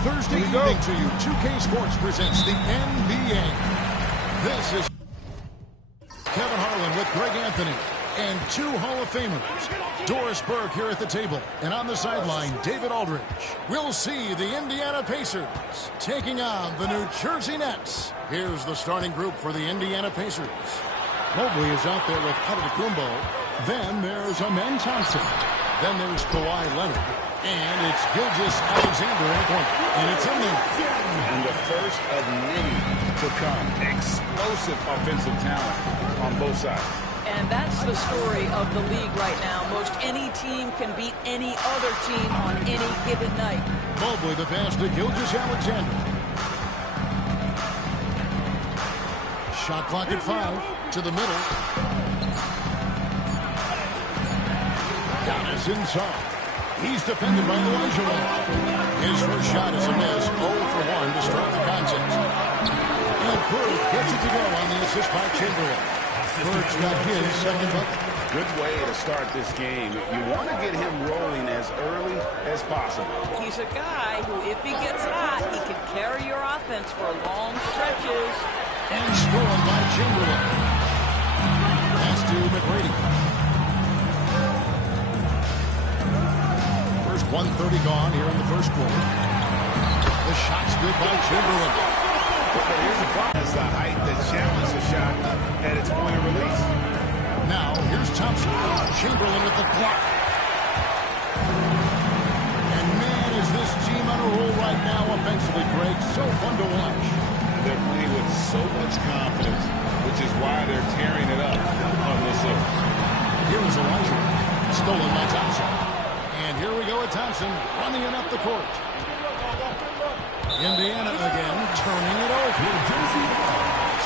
Thursday evening to you, 2K Sports presents the NBA. This is Kevin Harlan with Greg Anthony and two Hall of Famers. Doris Burke here at the table, and on the sideline, David Aldridge. We'll see the Indiana Pacers taking on the New Jersey Nets. Here's the starting group for the Indiana Pacers. Mobley is out there with Antetokounmpo. Then there's Amen Thompson. Then there's Kawhi Leonard. And it's Gilgeous-Alexander in the corner. And it's in there. And the first of many to come. Explosive offensive talent on both sides. And that's the story of the league right now. Most any team can beat any other team on any given night. Mobley the pass to Gilgeous-Alexander. Shot clock at 5. To the middle. Giannis inside. He's defended by Elijah. His first shot is a miss. 0 for 1 to start the contest. And Bird gets it to go on the assist by Chamberlain. Bird's got his second bucket. Good way to start this game. You want to get him rolling as early as possible. He's a guy who, if he gets hot, he can carry your offense for long stretches. And stolen by Chamberlain. Pass to McGrady. First 1:30 gone here in the first quarter. The shot's good by Chamberlain. But here's the problem. It's the height that challenges the shot at its point of release. Now, here's Thompson. Chamberlain with the block. And man, is this team on a roll right now offensively, Greg. So fun to watch. They're playing with so much confidence, which is why they're tearing it up on this end. Here is Elijah. Stolen by Thompson. And here we go with Thompson running it up the court. Indiana again turning it over.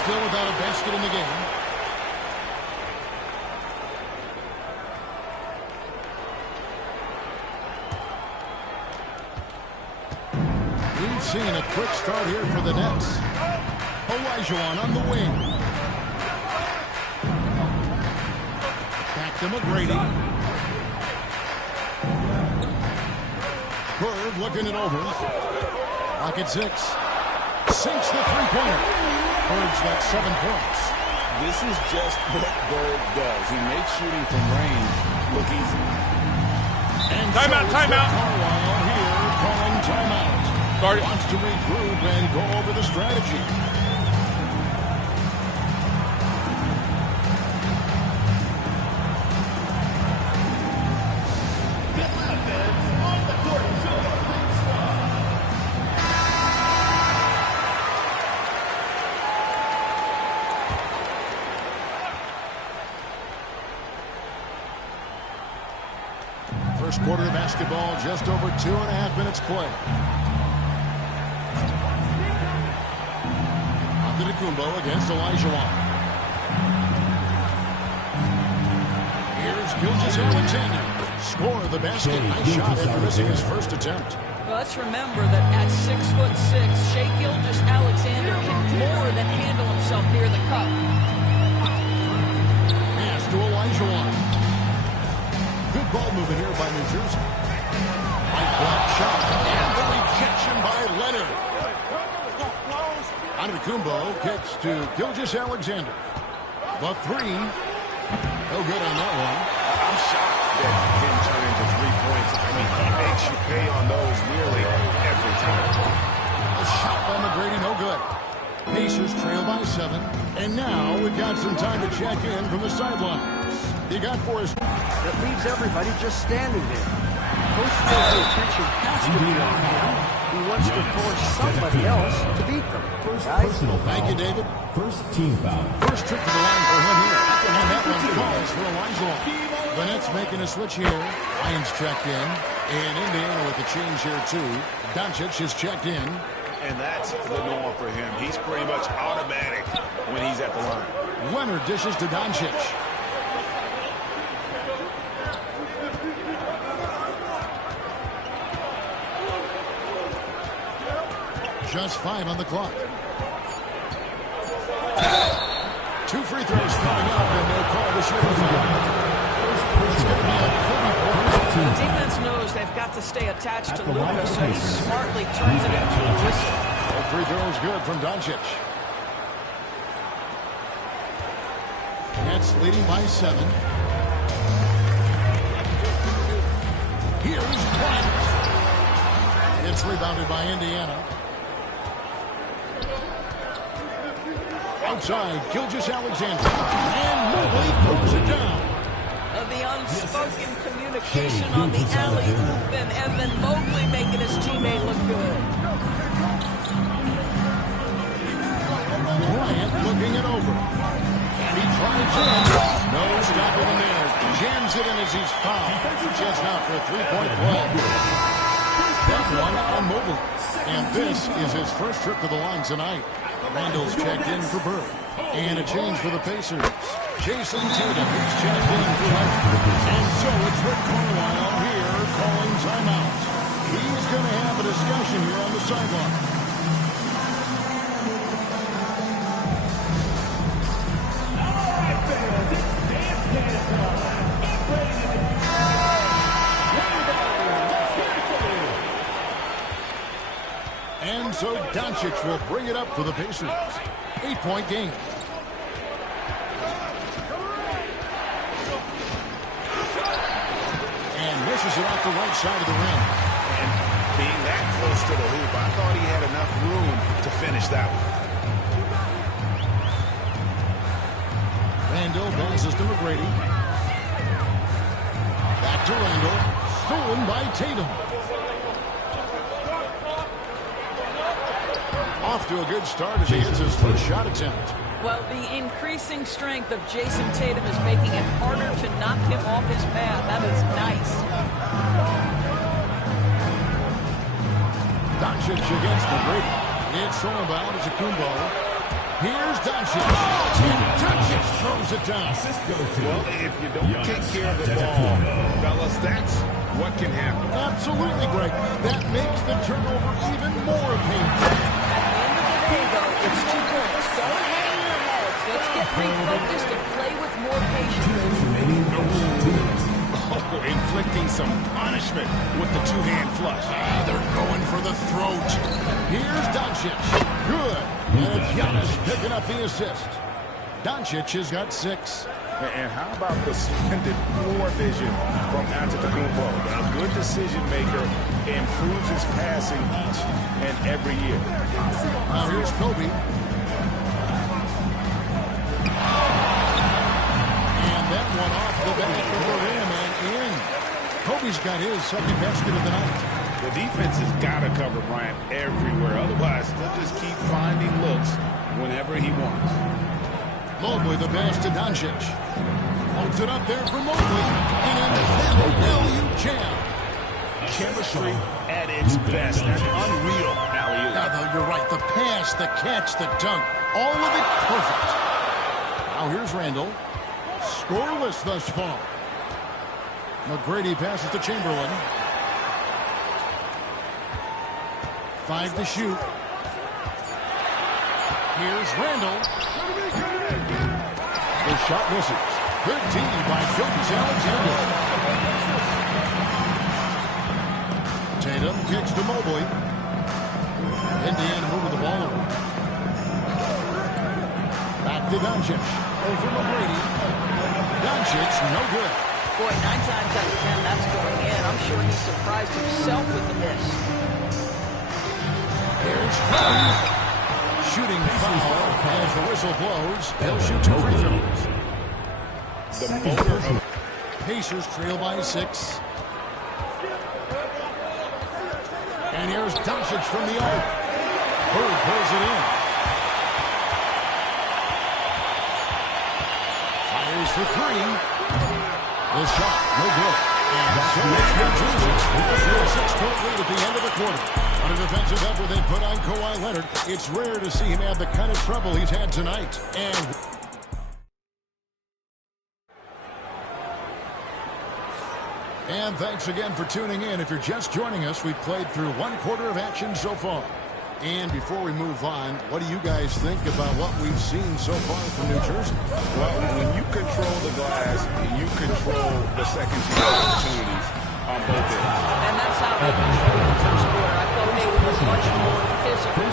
Still without a basket in the game. We've seen a quick start here for the Nets. Olajuwon on the wing. Back to McGrady. Bird looking it over. Lock at 6. Sinks the three-pointer. Bird's got 7 points. This is just what Bird does. He makes shooting from range look easy. And timeout, timeout. Carlisle here calling timeout. Wants to regroup and go over the strategy. First quarter of basketball, just over 2.5 minutes play. Antetokounmpo against Olajuwon. Here's Gilgeous-Alexander. Score of the basket. Nice shot after missing his first attempt. Well, let's remember that at 6'6", Shai Gilgeous-Alexander can more than handle himself near the cup. Pass to Olajuwon. Good ball movement here by New Jersey. Right block shot. And the rejection by Leonard. Antetokounmpo kicks to Gilgeous-Alexander. The three. No good on that one. I'm shocked that he didn't turn into 3 points. I mean, he makes you pay on those nearly every time. A shot by McGrady, no good. Pacers trail by 7. And now we've got some time to check in from the sidelines. You got for us. It leaves everybody just standing there. Coach knows the attention has to be on him. He wants to force somebody else to beat them. Thank you, David. First team foul. First trip to the line for him here. And that one falls for Elijah. The Nets making a switch here. Lions checked in. And Indiana with the change here, too. Doncic is checked in. And that's the norm for him. He's pretty much automatic when he's at the line. Leonard dishes to Doncic. Just 5 on the clock. 2 free throws coming up, and no call to shoot. It's going to be a 40-point. Defense knows they they've got to stay attached to Luka, so he smartly turns it into a whistle. That free throw is good from Doncic. Nets leading by 7. Here's Bryant. It's rebounded by Indiana. Outside, Gilgeous-Alexander. And Mobley throws it down. The unspoken communication on the alley-oop, and Evan Mobley making his teammate look good. Bryant looking it over. And he drives in. No stopping him there. Jams it in as he's fouled. Just out for a three-point play. That one on Mobley. And this is his first trip to the line tonight. Randall's checked in for Bird. And a change for the Pacers. Jason Tatum is checked in for Leonard. And so it's Rick Carlisle here calling timeout. He's going to have a discussion here on the sideline. All right, fans, it's dance time. Get ready to And so Doncic will bring it up for the Pacers. 8-point game. And misses it off the right side of the rim. And being that close to the hoop, I thought he had enough room to finish that one. Randall passes to McGrady. Back to Randall. Stolen by Tatum. Off to a good start as he hits his first shot attempt. Well, the increasing strength of Jason Tatum is making it harder to knock him off his path. That is nice. Doncic against McGrady. It's thrown by Kumbo. Here's Doncic. And Doncic throws it down. Well, if you don't take care of the ball, fellas, that's what can happen. Absolutely, Greg. That makes the turnover even more painful. It's 2 points. Don't hang your heads. Let's get refocused and play with more patience. Oh, inflicting some punishment with the two-hand flush. They're going for the throat. Here's Doncic. Good. And it's Giannis picking up the assist. Doncic has got 6. And how about the splendid floor vision from Antetokounmpo? A good decision maker, improves his passing each and every year. Now here's Kobe. And that one off the back of the rim and in. Kobe's got his second basket of the night. The defense has got to cover Bryant everywhere. Otherwise, they'll just keep finding looks whenever he wants. Mobley the pass to Doncic. Holds it up there for Mobley. And an alley-oop jam. Chemistry at its best. An unreal alley-oop. Now, though, you're right. The pass, the catch, the dunk. All of it perfect. Now here's Randall. Scoreless thus far. McGrady passes to Chamberlain. 5 to shoot. Here's Randall. The shot misses. Good D by Gilgeous-Alexander. Tatum kicks to Mobley. Indiana moving the ball over. Back to Doncic. Over McGrady. Doncic, no good. Boy, 9 times out of 10, that's going in. I'm sure he surprised himself with the miss. Here's Curry. Shooting foul as the whistle blows. They'll shoot 2 free throws. The motor of Pacers trail by 6. And here's Doncic from the arc. Bird pulls it in. Fires for 3. The shot, no good. And so it's your Doncic. A 6-point lead at the end of the quarter. On a defensive effort they put on Kawhi Leonard. It's rare to see him have the kind of trouble he's had tonight. And thanks again for tuning in. If you're just joining us, we've played through 1 quarter of action so far. And before we move on, what do you guys think about what we've seen so far from New Jersey? Well, when you control the glass and you control the second chance opportunities, on both ends. And that's how they played in the first quarter. I thought they were much more physical.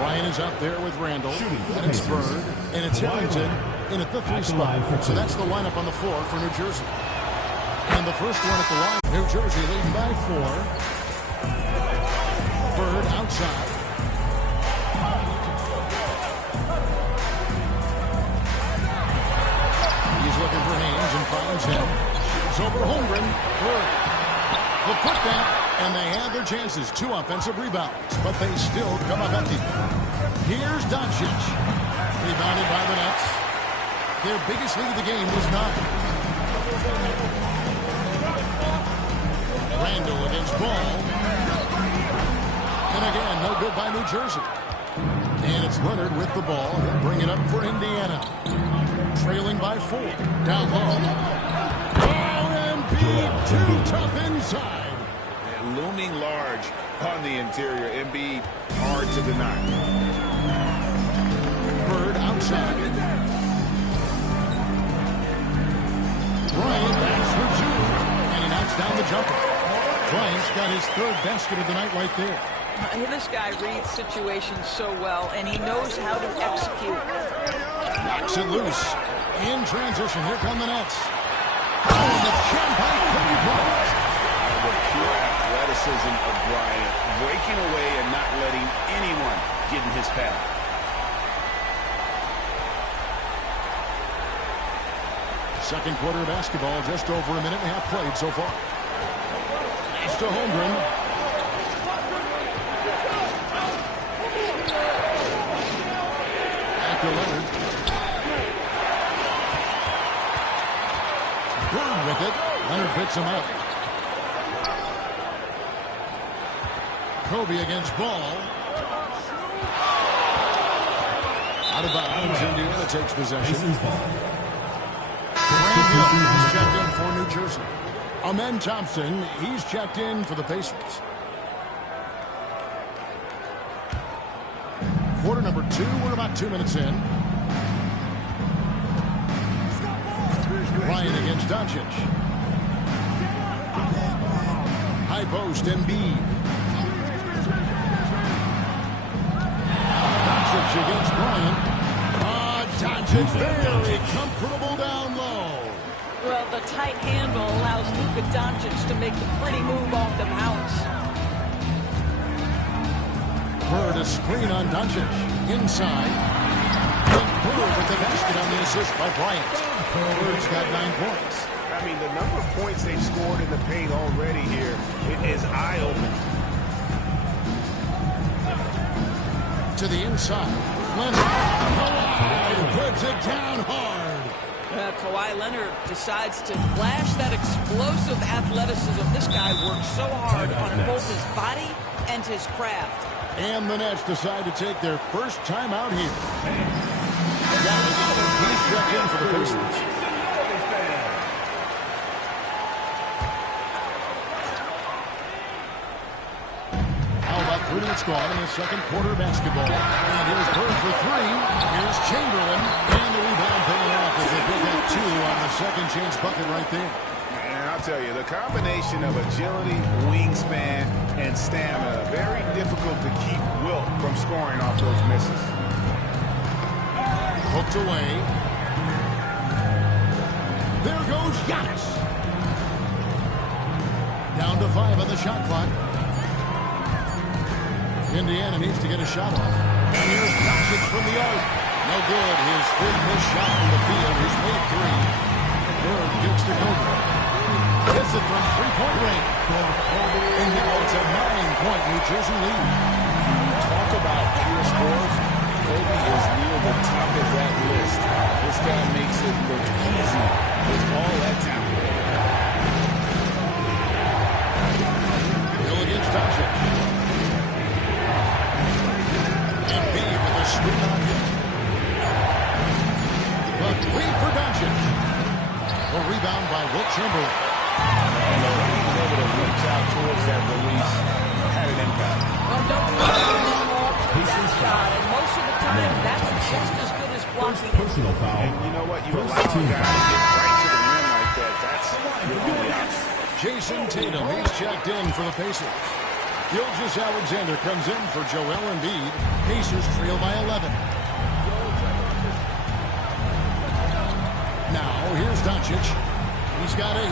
Ryan is up there with Randall, and it's Bird, and it's Harrington in at the 3 spot. So that's the lineup on the floor for New Jersey. And the first one at the line, New Jersey leading by 4. Bird outside. He's looking for Haynes and finds him. Shoots over Holmgren. Bird. The putback, and they have their chances. 2 offensive rebounds, but they still come up empty. Here's Doncic. Rebounded by the Nets. Their biggest lead of the game was 9. Randall against Ball. And again, no good by New Jersey. And it's Leonard with the ball. He'll bring it up for Indiana. Trailing by 4. Down low. Oh, Embiid, too tough inside. And looming large on the interior. Embiid, hard to deny. Bird outside. Bryant backs for 2. And he knocks down the jumper. Bryant's got his 3rd basket of the night right there. This guy reads situations so well, and he knows how to execute. Knocks it loose. In transition, here come the Nets. Oh, the jump by Kobe Bryant. The pure athleticism of Bryant, breaking away and not letting anyone get in his path. Second quarter basketball, just over a minute and a half played so far. Nice to Holmgren. Back to Leonard. Bird with it. Leonard picks him up. Kobe against Ball. Out of bounds. Indiana takes possession. He's checked in for New Jersey. Amen Thompson, he's checked in for the Pacers. Quarter number 2, we're about 2 minutes in. Ryan against Doncic. High post, Embiid. Doncic against Bryant. Doncic very comfortable down low. Well, the tight handle allows Luka Doncic to make the pretty move off the bounce. Bird a screen on Doncic. Inside. And Bird with the basket on the assist by Bryant. Bird's got 9 points. I mean, the number of points they've scored in the paint already here, it is eye-opening. To the inside. Leonard puts it down hard. Kawhi Leonard decides to flash that explosive athleticism. This guy works so hard on both his body and his craft. And the Nets decide to take their first time out here. He's checked in for the Pacers. How about 3 minutes gone in the second quarter of basketball? And here's Bird for 3. Here's Chamberlain. And the rebound paying off as they pick up 2 on the second chance bucket right there. And I'll tell you, the combination of agility, wingspan, and stamina, very difficult to keep Wilt from scoring off those misses. Hooked away. There goes Giannis. Down to 5 on the shot clock. Indiana needs to get a shot off. And here's Doncic from the arc. No good. His 3rd missed shot from the field. He's made 3. Bird gets to Kobe. Hits it from 3-point range. And now it's a 9-point New Jersey lead. Talk about pure scores. Kobe is near the top of that list. This guy makes it look easy with all that talent. Hill against Doncic. Embiid with a screen on him. A 3 for Doncic. A rebound by Wilt Chamberlain. And the way he was able to reach out towards that release had an impact. Well, don't put it anymore. That shot, and most of the time, that's just as good as blocking. Personal foul. And you know what? You allow a guy to get right to the rim like that. That's your only option. Jason Tatum, he's checked in for the Pacers. Gilgeous-Alexander comes in for Joel Embiid. Pacers trail by 11. Now, here's Doncic. He's got 8.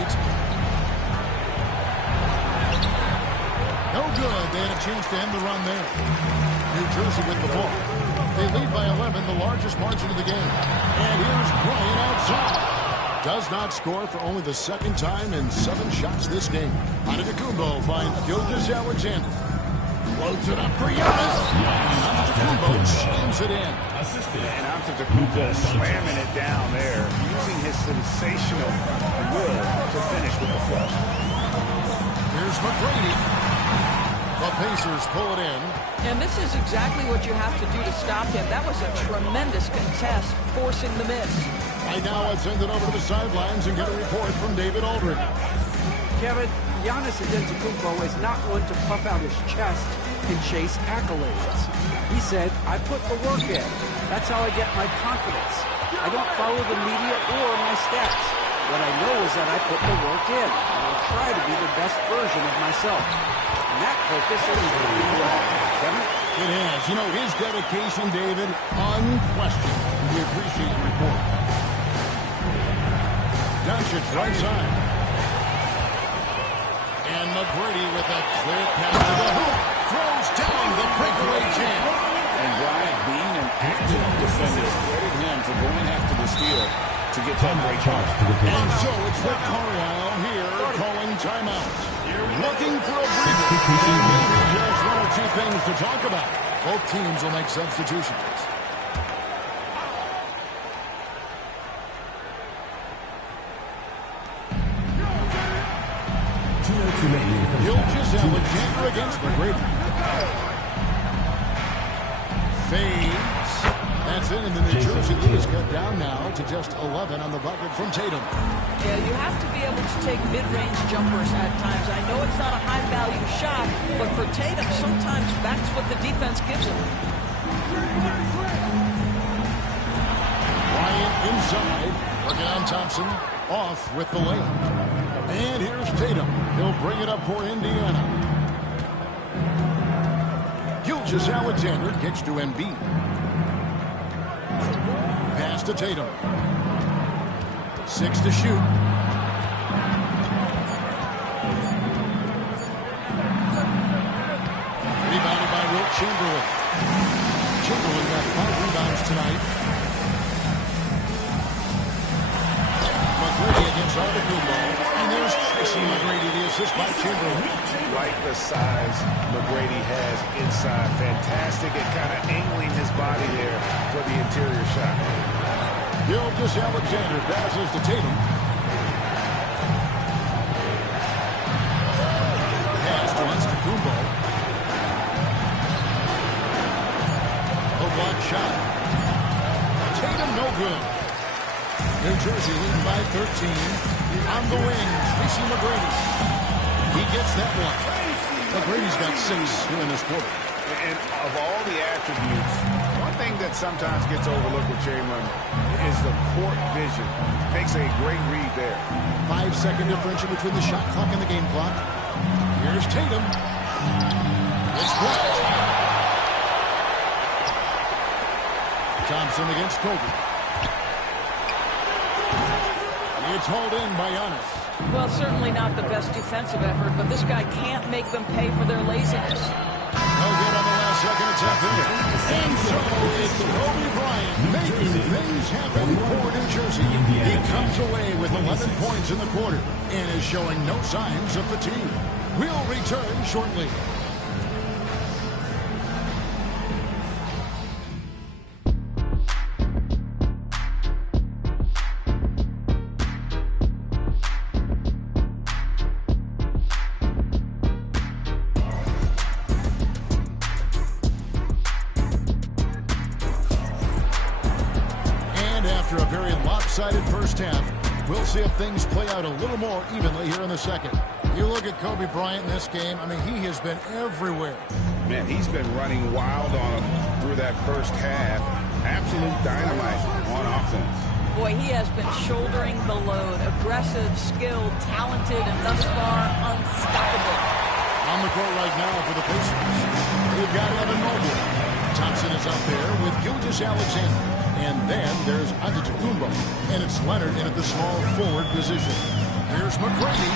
No good. They had a chance to end the run there. New Jersey with the ball. They lead by 11, the largest margin of the game. And here's Bryant outside. Does not score for only the second time in 7 shots this game. Antetokounmpo finds Gilgeous-Alexander. Floats it up for Giannis. And Antetokounmpo slams it in. And Antetokounmpo slamming it down there, using his sensational will to finish with the flush. Here's McGrady. The Pacers pull it in. And this is exactly what you have to do to stop him. That was a tremendous contest, forcing the miss. Right now, let's send it over to the sidelines and get a report from David Aldridge. Kevin, Giannis Antetokounmpo is not one to puff out his chest and chase accolades. He said, I put the work in. That's how I get my confidence. I don't follow the media or my stats. What I know is that I put the work in, and I try to be the best version of myself. And that focus is working well. Kevin? It has. You know, his dedication, David, unquestioned. We appreciate the report. Doncic right side. And McGrady with a clear pass to the hoop. Throws down the breakaway jam. And Bryant, being an active defender, credit him for going after the steal to get that break shot. And so it's Rick Carlisle here calling timeout. Looking for a breather. And maybe just 1 or 2 things to talk about. Both teams will make substitutions. Gilgeous-Alexander against McGrady. Fades. That's in, and the New Jersey lead is cut down now to just 11 on the bucket from Tatum. Yeah, you have to be able to take mid-range jumpers at times. I know it's not a high-value shot, but for Tatum, sometimes that's what the defense gives him. Bryant inside. Working on Thompson. Off with the layup. And here's Tatum. He'll bring it up for Indiana. Gilgeous-Alexander kicks to Embiid. Pass to Tatum. 6 to shoot. Rebounded by Wilt Chamberlain. Chamberlain got 5 rebounds tonight. McGrady against Antetokounmpo. And there's Tracy McGrady, the assist by Chamberlain. Like the size McGrady has inside. Fantastic at kind of angling his body there for the interior shot. Gilgeous-Alexander passes to Tatum. Pass to Antetokounmpo. A block shot. Tatum no good. New Jersey leading by 13. On the wing, Tracy McGrady. He gets that one. McGrady's got 6 here in this quarter. And of all the attributes, one thing that sometimes gets overlooked with Chamberlain is the court vision. Makes a great read there. 5-second differential between the shot clock and the game clock. Here's Tatum. It's blocked. Thompson against Kobe. It's hauled in by Giannis. Well, certainly not the best defensive effort, but this guy can't make them pay for their laziness. No good on the last second attempt there. And so it's Kobe Bryant making things happen for New Jersey. He comes away with 11 points in the quarter and is showing no signs of fatigue. We'll return shortly. After a very lopsided first half, we'll see if things play out a little more evenly here in the second. You look at Kobe Bryant in this game, I mean, he has been everywhere. Man, he's been running wild on him through that first half. Absolute dynamite on offense. Boy, he has been shouldering the load. Aggressive, skilled, talented, and thus far unstoppable. On the court right now for the Pacers. They've got Evan Mobley. Thompson is up there with Gilgeous-Alexander. And then there's Antetokounmpo. And it's Leonard in at the small forward position. Here's McGrady.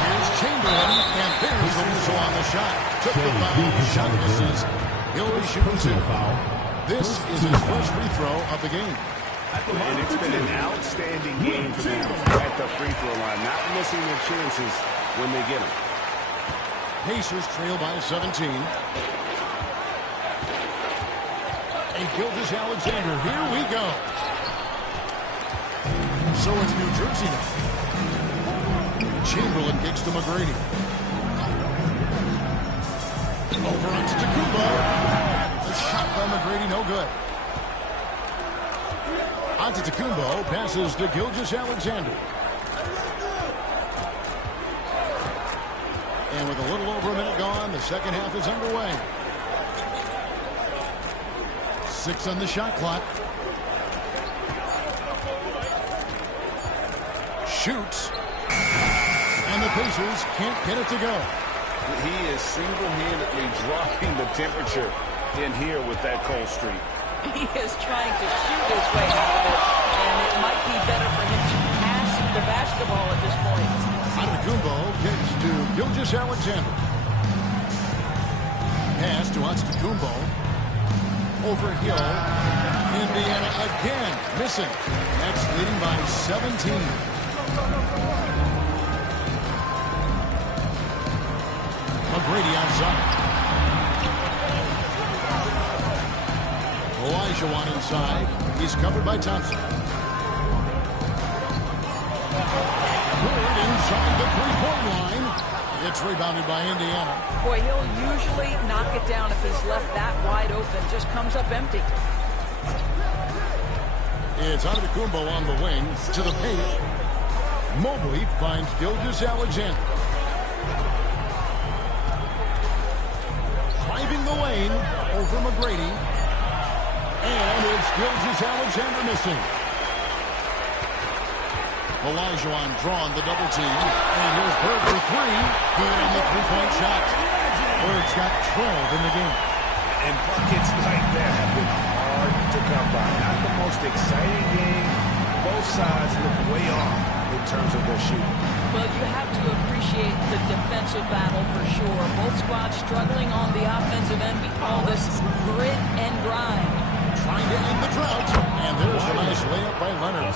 Here's Chamberlain. And there's the whistle on the shot. Took the foul. Shot misses. He'll be shooting two. This is his first free throw of the game. And it's been an outstanding game for them at the free throw line. Not missing their chances when they get them. Pacers trail by 17. And Gilgeous-Alexander, here we go. So it's New Jersey now. Chamberlain kicks to McGrady. Over onto Antetokounmpo. The shot by McGrady, no good. Antetokounmpo passes to Gilgeous-Alexander. And with a little over a minute gone, the second half is underway. 6 on the shot clock. Shoots. And the Pacers can't get it to go. He is single-handedly dropping the temperature in here with that cold streak. He is trying to shoot his way out of it, and it might be better for him to pass the basketball at this point. Antetokounmpo kicks to Gilgeous-Alexander. Pass to Antetokounmpo. Over Hill. Indiana again missing. Nets leading by 17. McGrady outside. Olajuwon inside. He's covered by Thompson. Good inside the three-point line. It's rebounded by Indiana. Boy, he'll usually knock it down if he's left that wide open. Just comes up empty. It's Antetokounmpo on the wing to the paint. Mobley finds Gilgeous-Alexander. Driving the lane over McGrady. And it's Gilgeous-Alexander missing. Olajuwon drawn the double team. And here's Bird for three. Good on the three-point shot. Bird's got 12 in the game. And buckets like that have been hard to come by. Not the most exciting game. Both sides look way off in terms of their shooting. Well, you have to appreciate the defensive battle for sure. Both squads struggling on the offensive end. We call this grit and grind. Trying to end the drought. And there's a nice layup by Leonard.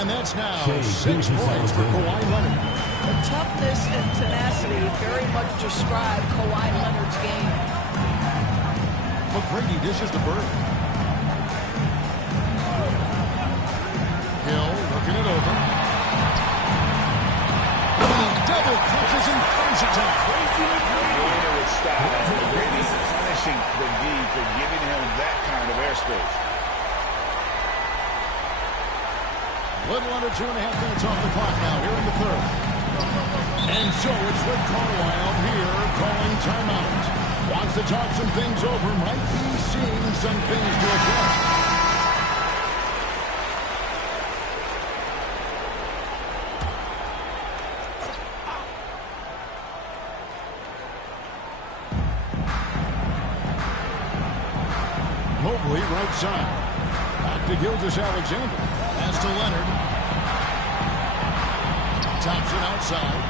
And that's now 6 points for Kawhi Leonard. The toughness and tenacity very much describe Kawhi Leonard's game. McGrady dishes to Bird. Hill looking it over. Double clutches and throws it down. Winner with style. McGrady punishing the D for giving him that kind of airspace. A little under 2.5 minutes off the clock now here in the third. And so it's Rick Carlisle here calling timeout. Wants to talk some things over. Might be seeing some things to adjust. Mobley right side. Back to Gilgeous-Alexander. Pass to Leonard. Thompson outside.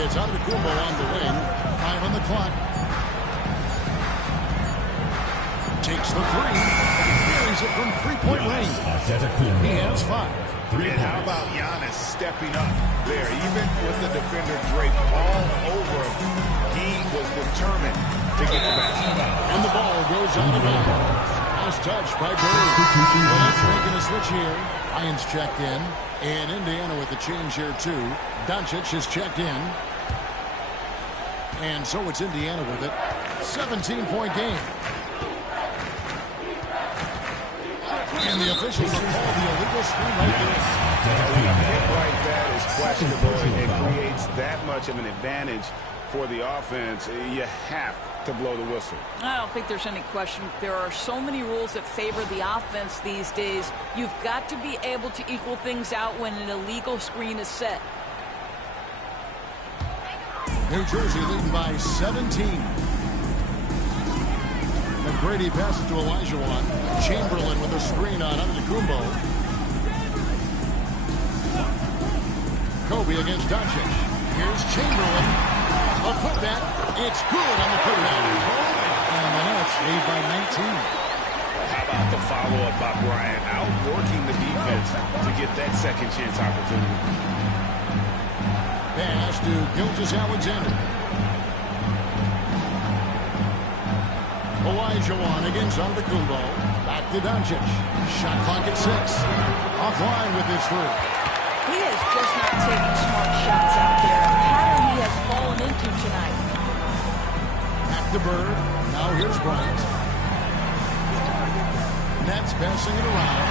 It's Antetokounmpo on the wing. 5 on the clock. Takes the three. Buries it from three-point range. He has 5. And how about Giannis stepping up there? Even with the defender draped all over him, he was determined to get the basket. And the ball goes out of bounds. Last touch by Bird. Well, that's making a switch here. Lions checked in. And Indiana with the change here, too. Doncic has checked in. And so it's Indiana with it. 17-point game. And the officials have called the illegal screen right there. A hit like that is questionable and creates that much of an advantage for the offense, you have to blow the whistle. I don't think there's any question. There are so many rules that favor the offense these days. You've got to be able to equal things out when an illegal screen is set. New Jersey leading by 17. McGrady passes to Olajuwon. Chamberlain with a screen on Antetokounmpo. Kobe against Doncic. Here's Chamberlain. A putback. It's good on the putback. And the Nets lead by 19. How about the follow-up by Bryant, outworking the defense to get that second chance opportunity. Pass to Gilgeous-Alexander. Olajuwon against Antetokounmpo. Back to Doncic. Shot clock at 6. Offline with his three. He is just not taking smart shots out there. A pattern he has fallen into tonight. Back to Bird. Now here's Bryant. Nets passing it around.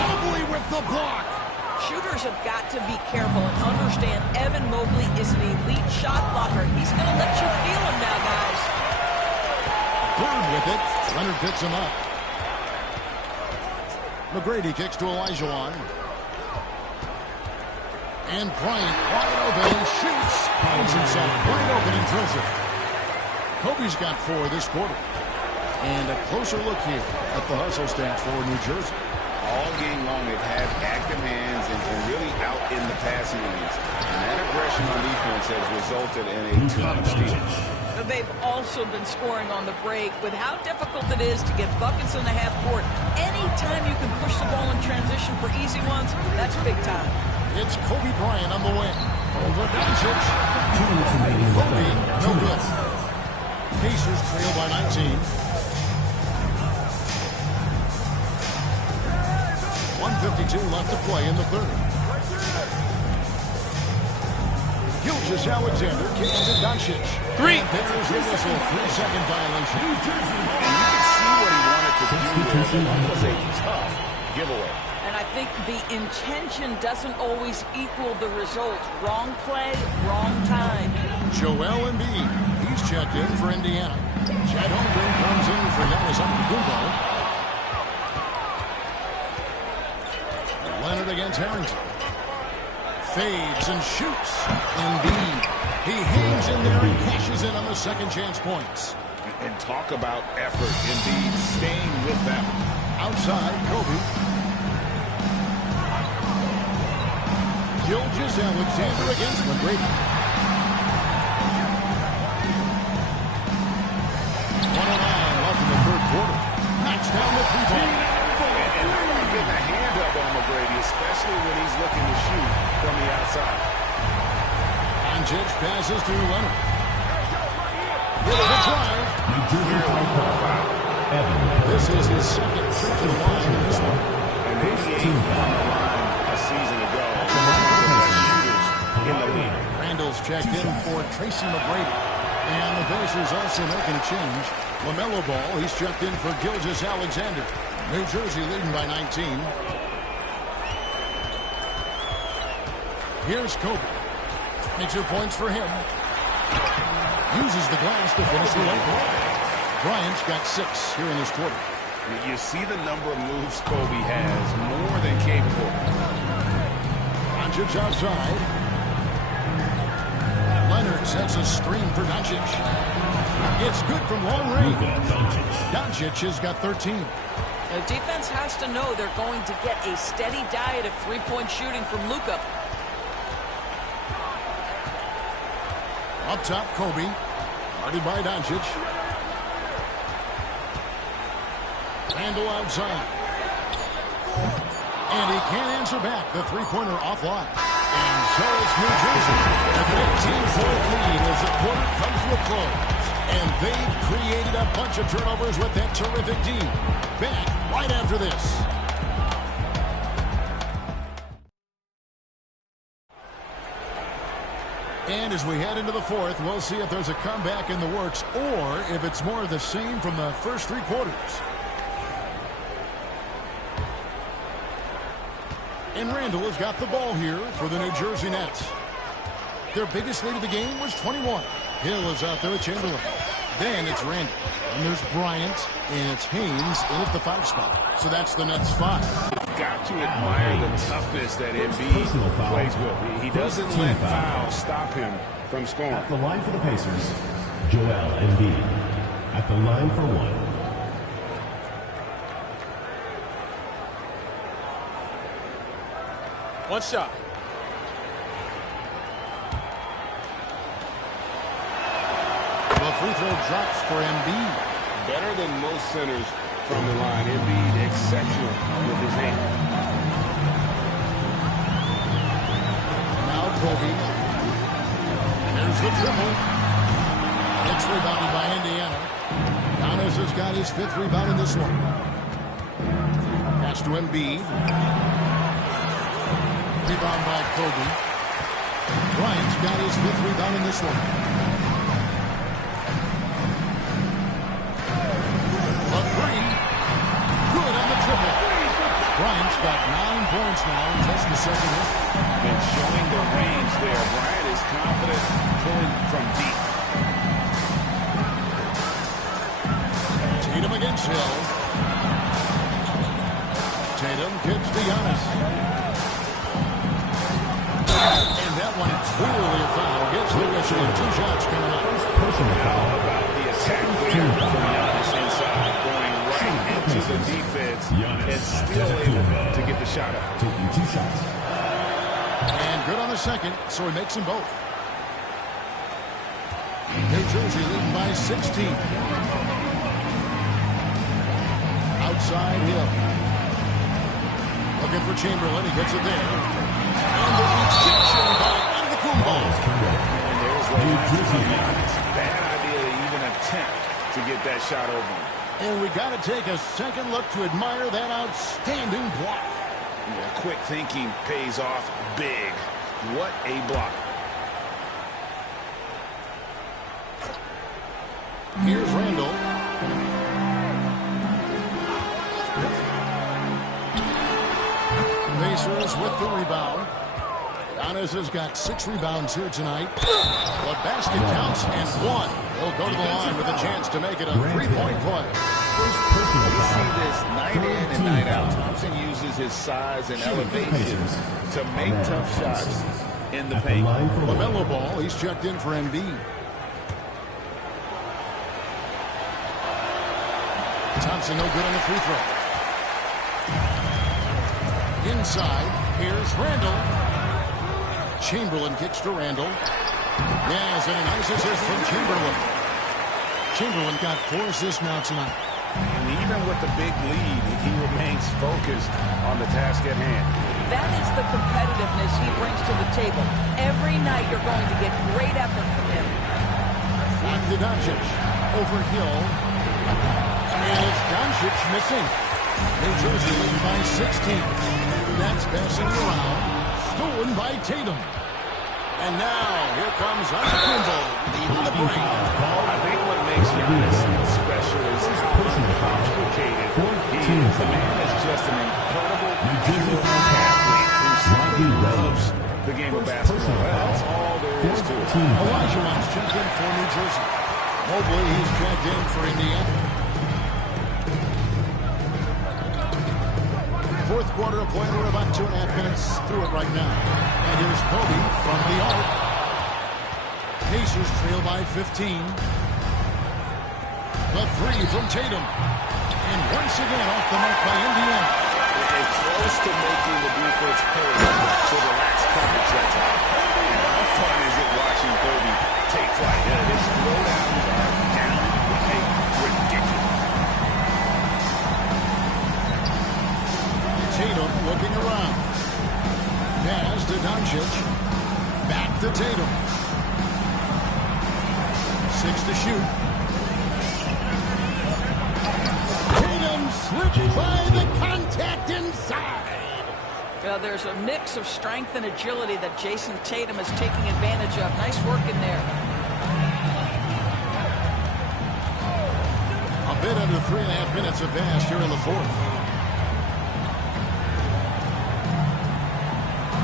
Mobley with the block. Shooters have got to be careful and understand Evan Mobley is an elite shot blocker. He's going to let you feel him now, guys. Bird with it. Leonard picks him up. McGrady kicks to Olajuwon. And Bryant wide open. Shoots. Finds himself wide open and drills it. Kobe's got 4 this quarter. And a closer look here at the hustle stats for New Jersey. All game long, they've had active hands and really out in the passing lanes. And that aggression on defense has resulted in a ton of steals. They've also been scoring on the break. With how difficult it is to get buckets in the half court, anytime you can push the ball in transition for easy ones, that's big time. It's Kobe Bryant on the wing. Over Doncic. Kobe, no good. Pacers trail by 19. 1:52 left to play in the third. Gilgeous-Alexander kicks to Doncic. 3. And there's the whistle. 3-second violation. And you can see what he wanted to do there. That was a tough giveaway. And I think the intention doesn't always equal the result. Wrong play, wrong time. Joel Embiid. He's checked in for Indiana. Chad Holmgren comes in for Giannis Antetokounmpo. Leonard against Harrington. Fades and shoots. Embiid. He hangs in there and cashes in on the second chance points. And talk about effort. Embiid staying with them. Outside, Kobe. Gilgeous-Alexander against McGrady. 1:09 left in the third quarter. Knocks down the three-point. And getting a hand up on McGrady, especially when he's looking to shoot from the outside. Doncic passes to Leonard. The drive. This is his second trip to the line in this one. And maybe on the line a season ago. In the league. Randall's checked in for Tracy McGrady. And the Pacers also making a change. LaMelo Ball, he's checked in for Gilgeous-Alexander. New Jersey leading by 19. Here's Kobe. 22 points for him. Uses the glass to finish the layup. Bryant's got 6 here in this quarter. You see the number of moves Kobe has, more than capable. Doncic outside. Leonard sets a screen for Doncic. It's good from long range. Doncic has got 13. The defense has to know they're going to get a steady diet of three-point shooting from Luka. Up top, Kobe. Guarded by Doncic. Randall outside. And he can't answer back. The three-pointer offline. And so it's New Jersey. An 18-point lead as the quarter comes to a close. And they've created a bunch of turnovers with that terrific team. Back right after this. And as we head into the fourth, we'll see if there's a comeback in the works or if it's more of the same from the first 3 quarters. And Randall has got the ball here for the New Jersey Nets. Their biggest lead of the game was 21. Hill is out there with Chamberlain. Then it's Randall. And there's Bryant. And it's Haynes in at the 5 spot. So that's the Nets 5. Got to admire the toughness that Embiid plays with. He doesn't let fouls stop him from scoring. At the line for the Pacers, Joel Embiid. At the line for 1. One shot. The free throw drops for Embiid. Better than most centers from the line. Embiid exceptional with his hand. Now Kobe. There's the triple. It's rebounded by Indiana. Giannis has got his 5th rebound in this one. Pass to Embiid. Rebound by Kobe. Bryant's got his 5th rebound in this one. A 3. Good on the triple. Bryant's got 9 points now in just the second hit. And showing the range there. Bryant is confident pulling from deep. Tatum against Hill. Tatum kicks to Giannis. And that one clearly a foul. Gets the whistle and 2 shots coming up. Personal foul. How about the attack there from Giannis inside, going right into the defense and still able to get the shot out. Taking 2 shots. And good on the second, so he makes them both. New Jersey leading by 16. Outside Hill. Looking for Chamberlain. He gets it there. And the rejection by Antetokounmpo. And there's Giannis. Bad idea to even attempt to get that shot over. And we got to take a second look to admire that outstanding block. Yeah, quick thinking pays off big. What a block. Here's Randall. Pacers with the rebound. Giannis has got 6 rebounds here tonight. The basket counts and 1. He'll go to the line with a chance to make it a 3-point play. You see this night in and night out. Thompson uses his size and elevation to make tough shots in the paint. LaMelo Ball, he's checked in for Embiid. Thompson no good on the free throw. Inside, here's Randall. Chamberlain kicks to Randall. Yes, and a nice assist from Chamberlain. Chamberlain got 4 assists now tonight. And even with the big lead, he remains focused on the task at hand. That is the competitiveness he brings to the table. Every night you're going to get great effort from him. Back to Doncic. Over Hill. And it's Doncic missing. New Jersey leading by 16. That's passing around. Stolen by Tatum. And now, here comes Antetokounmpo leading the break. I think what makes Giannis special is how complicated he is. The man is just an incredible pure athlete who simply loves the game of basketball. That's all there is to it. Elijah Wants checked in for New Jersey. Mobley, he's checked in for Indiana. 4th quarter of play. We're about 2.5 minutes through it right now. And here's Kobe from the arc. Pacers trail by 15. The 3 from Tatum. And once again off the mark by Indiana. They're close to making the defense pay for the last coverage that time. And how fun is it watching Kobe take flight? His throwdowns are downright ridiculous. Tatum looking around. Pass to Doncic. Back to Tatum. 6 to shoot. Tatum slips by the contact inside. Well, there's a mix of strength and agility that Jason Tatum is taking advantage of. Nice work in there. A bit under 3.5 minutes advanced here in the 4th.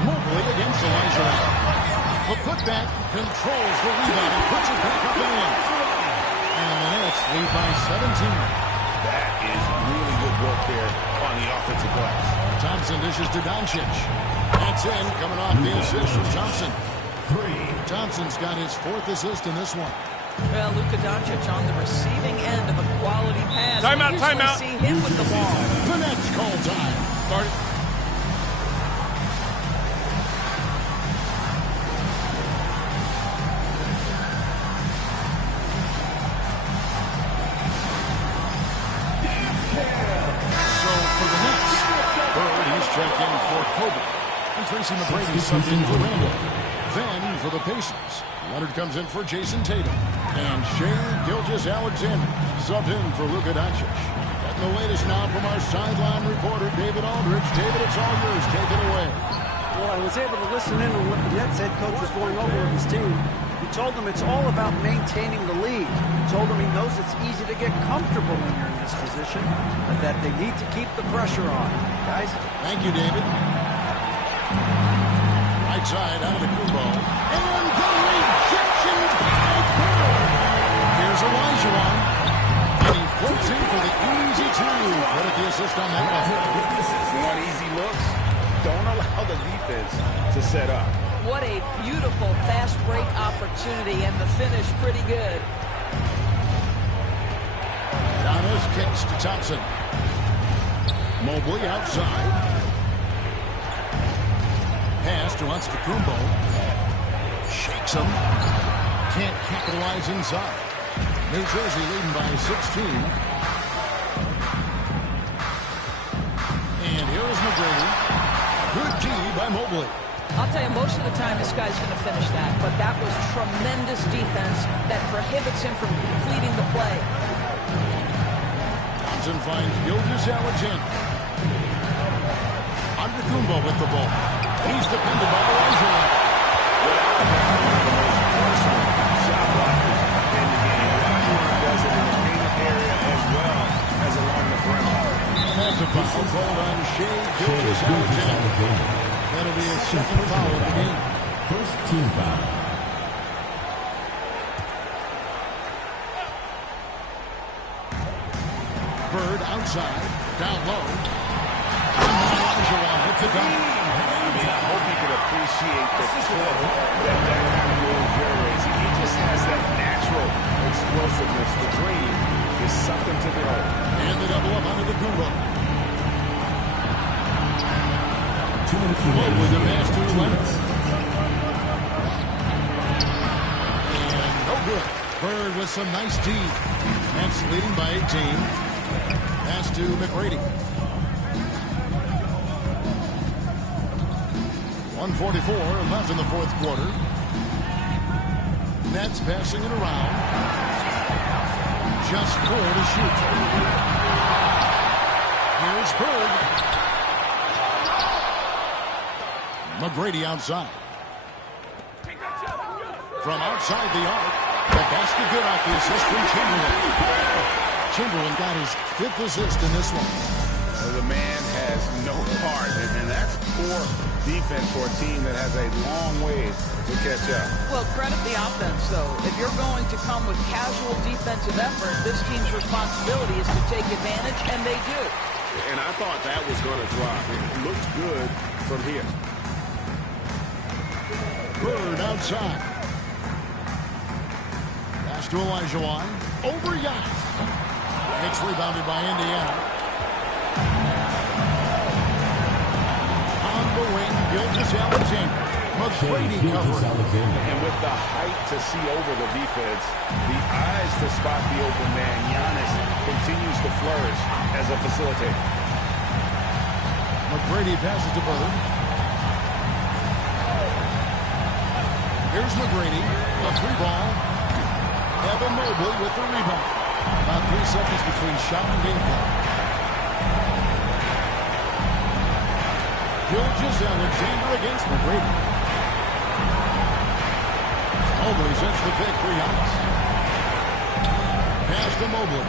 Mobley against Elijah. The putback controls the rebound and puts it back up and in. And the Nets lead by 17. That is really good work there on the offensive glass. Thompson dishes to Doncic. That's in, coming off the assist from Thompson. Thompson's got his 4th assist in this one. Well, Luka Doncic on the receiving end of a quality pass. Timeout, We usually timeout. see him with the ball. The Nets call time. Started. So for the Nets, Bird, he's checked in for Kobe. And Tracy McGrady subbed in for Randall. Then for the Pacers, Leonard comes in for Jason Tatum. And Shai Gilgeous-Alexander subbed in for Luka Doncic. And the latest now from our sideline reporter, David Aldridge. David, it's all yours. Take it away. Well, I was able to listen in on what the Nets head coach was going over with his team. He told them it's all about maintaining the lead. He told them he knows it's easy to get comfortable when you're in this position, but that they need to keep the pressure on. Guys? Thank you, David. Right side out of the Kumbo. And the rejection by Bird. Here's Olajuwon. And he floats in for the easy 2. Credit the assist on that one. You want easy looks? Don't allow the defense to set up. What a beautiful fast break opportunity, and the finish pretty good. Giannis kicks to Thompson. Mobley outside. Pass to Antetokounmpo. Shakes him. Can't capitalize inside. New Jersey leading by 16. And here is McGrady. Good D by Mobley. I'll tell you, most of the time this guy's going to finish that, but that was tremendous defense that prohibits him from completing the play. Thompson finds Gilgeous-Alexander. Antetokounmpo with the ball. He's defended by Olajuwon. Shot blockers in the game. Olajuwon does it in the painted area as well as along the perimeter. That's a foul called on Shai Gilgeous-Alexander. That'll be his 2nd foul of the game. First team foul. Bird outside, down low. Olajuwon with the dunk. I hope you can appreciate the torque that kind of move generates. He just has that natural explosiveness. The dream is something to behold. And the double up onto the Kumbo. 2 minutes With the remaining. pass to Leonard. And no good. Bird with some nice D. Nets leading by 18. Pass to McGrady. 1:44 left in the 4th quarter. Nets passing it around. Just 4 to shoot. Here's Bird. McGrady outside. From outside the arc, the basket good off the assist from Chamberlain. Chamberlain got his 5th assist in this one. So the man has no heart, and that's poor defense for a team that has a long way to catch up. Well, credit the offense, though. If you're going to come with casual defensive effort, this team's responsibility is to take advantage, and they do. And I thought that was going to drop. It looked good from here. Bird outside. Pass to Olajuwon. Over Giannis. It's rebounded by Indiana. On the wing, Gilgeous-Alexander. McGrady covering. And with the height to see over the defense, the eyes to spot the open man, Giannis continues to flourish as a facilitator. McGrady passes to Bird. Here's McGrady, a 3-ball. Evan Mobley with the rebound. About 3 seconds between shot and game clock. Gilgeous-Alexander against McGrady. Mobley sets the pick for Giannis. Pass to Mobley.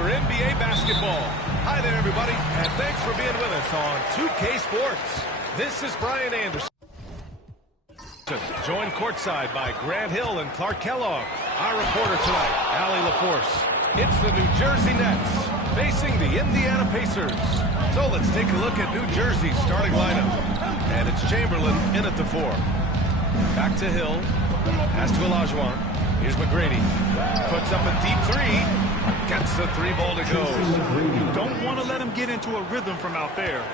for NBA basketball. Hi there, everybody, and thanks for being with us on 2K Sports. This is Brian Anderson. Joined courtside by Grant Hill and Clark Kellogg. Our reporter tonight, Allie LaForce. It's the New Jersey Nets facing the Indiana Pacers. So let's take a look at New Jersey's starting lineup. And it's Chamberlain in at the 4. Back to Hill. Pass to Olajuwon. Here's McGrady. Puts up a deep 3. Gets the 3 ball to go. Don't want to let him get into a rhythm from out there.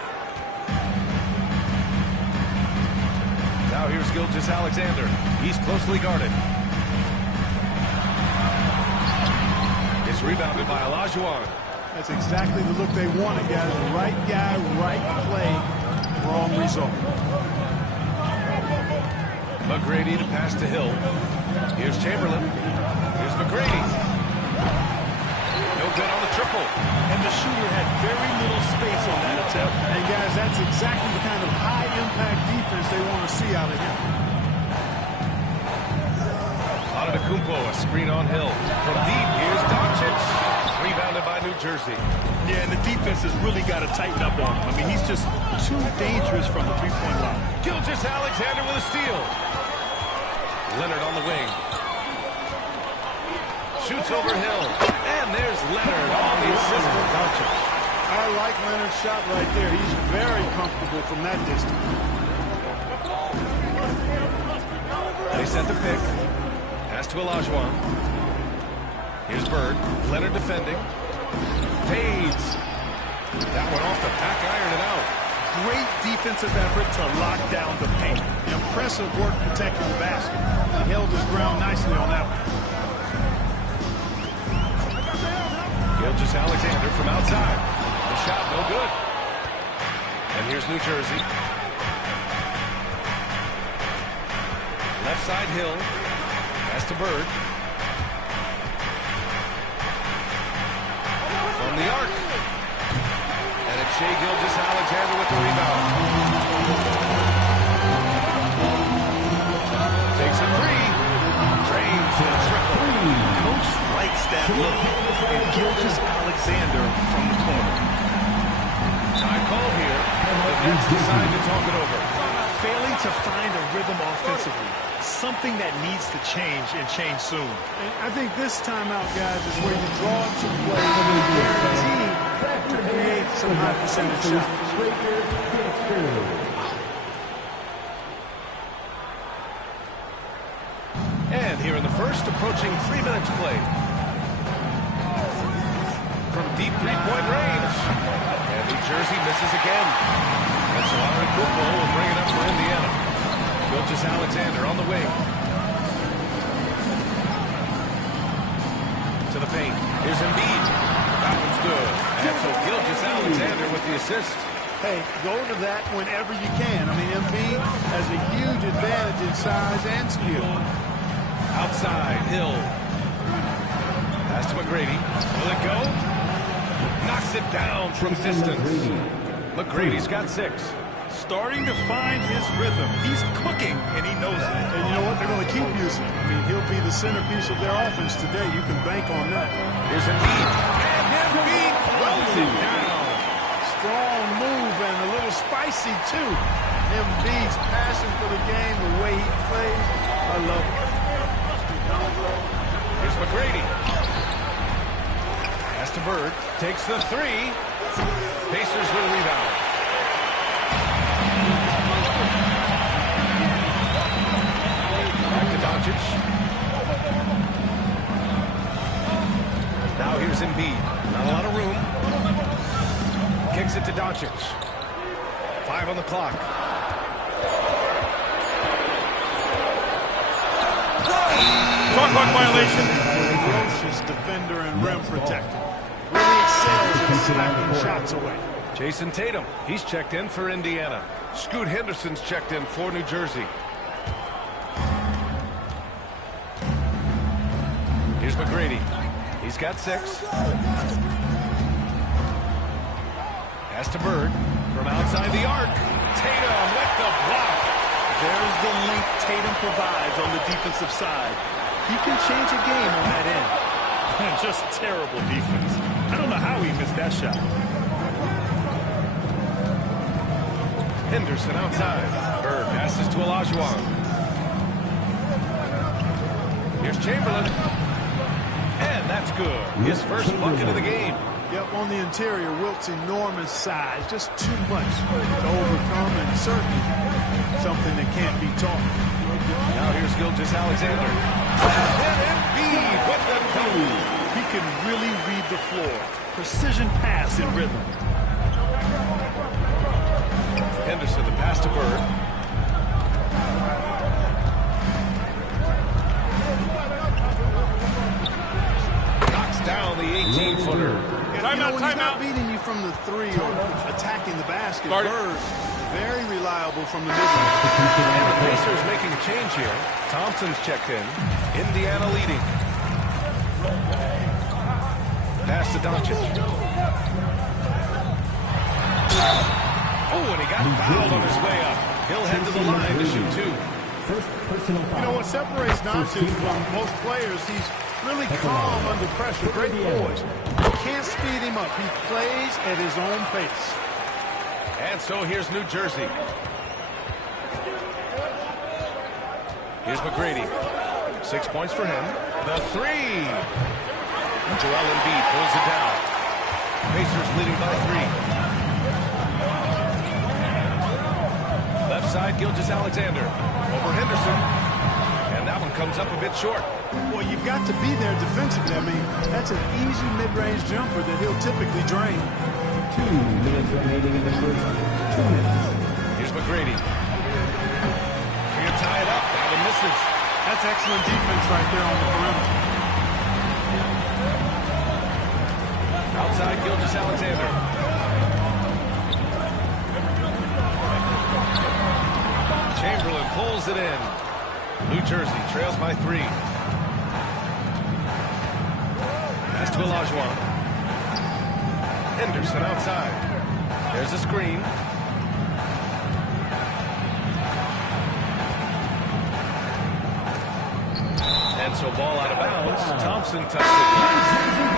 Now here's Gilgeous-Alexander. He's closely guarded. It's rebounded by Olajuwon. That's exactly the look they wanted, guys. Right guy, right play, wrong result. McGrady to pass to Hill. Here's Chamberlain. Here's McGrady. No good on the triple. And the shooter had very little space on that attempt. And guys, that's exactly the kind of high-impact defense they want to see out of him. Antetokounmpo, a screen on Hill. From deep, here's Doncic. Rebounded by New Jersey. Yeah, and the defense has really got to tighten up on him. I mean, he's just too dangerous from the three-point line. Gilgeous-Alexander with a steal. Leonard on the wing. Shoots over Hill. And there's Leonard on the assist from Doncic. I like Leonard's shot right there. He's very comfortable from that distance. They set the pick. Pass to Olajuwon. Here's Bird. Leonard defending. Fades. That one off the back, iron it out. Great defensive effort to lock down the paint. Impressive work protecting the basket. He held his ground nicely on that one. Gilgeous-Alexander from outside. The shot no good. And here's New Jersey. Left side Hill. Pass to Bird. From the arc. And it's Shai Gilgeous-Alexander with the rebound. Takes a 3. Drains the triple. Coach likes that look. And Gilgeous-Alexander from the corner. Time call here. The Nets decide to talk it over. Failing to find a rhythm offensively. Something that needs to change and change soon. And I think this timeout, guys, is where you draw up some plays that are guaranteed to create some high percentage shots. And here in the first, approaching 3 minutes played. From deep three-point range. And New Jersey misses again. And so Antetokounmpo will bring it up for Indiana. Gilgeous-Alexander on the wing. To the paint. Here's Embiid. That one's good. And so Gilgeous-Alexander with the assist. Hey, go to that whenever you can. I mean, Embiid has a huge advantage in size and skill. Outside, Hill. Pass to McGrady. Will it go? Knocks it down from distance. McGrady's got 6. Starting to find his rhythm. He's cooking, and he knows it. And you know what? They're going to keep using him. I mean, he'll be the centerpiece of their offense today. You can bank on that. Here's Embiid. And Embiid throws it down. Strong move and a little spicy, too. Embiid's passion for the game, the way he plays. I love it. Here's McGrady. Pass to Bird. Takes the 3. Pacers with a rebound. Back to Doncic. Now here's Embiid. Not a lot of room. Kicks it to Doncic. 5 on the clock. Shot clock violation. Ferocious defender and rim protector. Really excels in smacking shots away. Jason Tatum, he's checked in for Indiana. Scoot Henderson's checked in for New Jersey. Here's McGrady. He's got 6. Pass to Bird from outside the arc. Tatum with the block. There's the length Tatum provides on the defensive side. He can change a game on that end. Just terrible defense. I don't know how he missed that shot. Henderson outside. Bird passes to Olajuwon. Here's Chamberlain. And that's good. His first bucket of the game. Yep, on the interior, Wilt's enormous size. Just too much to overcome, and certainly something that can't be taught. Now here's Gilgeous-Alexander. And Embiid with the double. He can really read the floor. Precision pass in rhythm. Henderson, the pass to Bird. Knocks down the 18-footer. When he's not beating you from the three or attacking the basket, Bird, very reliable from the mid-range. And the Pacers making a change here. Thompson's checked in. Indiana leading. Pass to Doncic. Oh, and he got fouled on his way up. He'll head to the line to shoot two. You know what separates Doncic from most players? He's really calm under pressure. Great poise. Can't speed him up. He plays at his own pace. And so here's New Jersey. Here's McGrady. 6 points for him. The three. Joel Embiid pulls it down. Pacers leading by 3. Left side, Gilgeous-Alexander. Over Henderson. And that one comes up a bit short. Well, you've got to be there defensively. I mean, that's an easy mid-range jumper that he'll typically drain. 2 minutes remaining in the first. 2 minutes. Here's McGrady. Can't tie it up. That one misses. That's excellent defense right there on the perimeter. Outside, Gilgeous-Alexander. Chamberlain pulls it in. New Jersey trails by 3. Pass to Olajuwon. Henderson outside. There's a screen. And so ball out of bounds. Thompson touched it.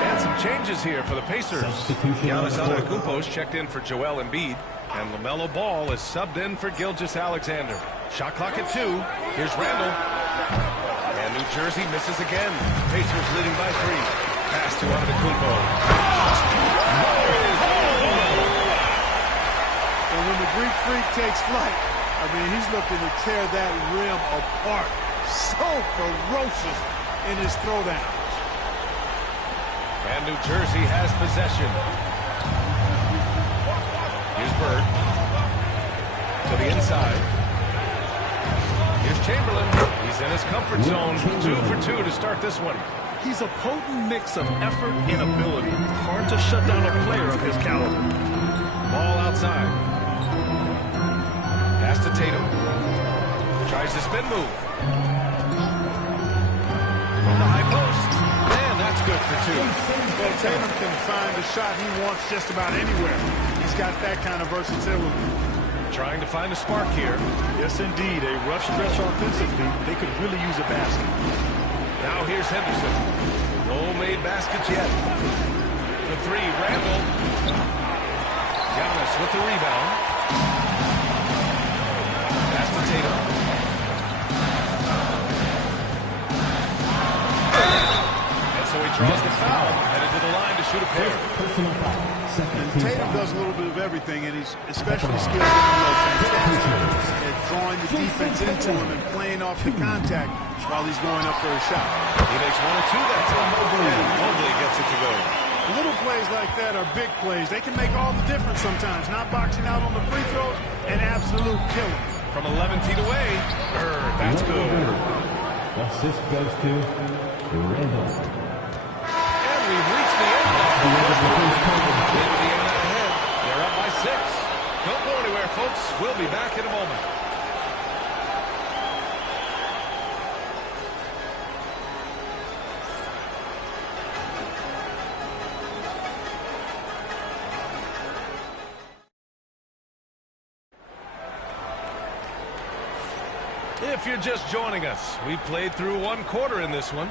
And some changes here for the Pacers. Giannis Antetokounmpo's checked in for Joel Embiid. And LaMelo Ball is subbed in for Gilgeous-Alexander. Shot clock at 2. Here's Randall. And New Jersey misses again. Pacers leading by 3. Pass to Antetokounmpo. And when the Greek Freak takes flight, I mean, he's looking to tear that rim apart. So ferocious in his throwdowns. And New Jersey has possession. Here's Bird. To the inside. Here's Chamberlain. He's in his comfort zone. 2 for 2 to start this one. He's a potent mix of effort and ability. Hard to shut down a player of his caliber. Ball outside. Pass to Tatum. Tries the spin move. From the high post. And that's good for 2. Well, Tatum can find the shot he wants just about anywhere. He's got that kind of versatility. Trying to find a spark here. Yes, indeed. A rough stretch offensively. They could really use a basket. Now here's Henderson. No made baskets yet. The 3, Randall. Giannis with the rebound. Pass to Tatum. And so he draws the foul. Headed to the line to shoot a pair. And Tatum does a little bit of everything, and he's especially skilled down low, fantastic at drawing the defense into him and playing off the contact while he's going up for a shot. He makes 1 or 2 that time. And Mobley gets it to go. Little plays like that are big plays. They can make all the difference sometimes. Not boxing out on the free throws, an absolute killer. From 11 feet away, that's good. Assist goes to Randall. And we've reached the end of the first quarter. Indiana ahead. They're up by 6. Don't go anywhere, folks. We'll be back in a moment. If you're just joining us, we played through 1 quarter in this one.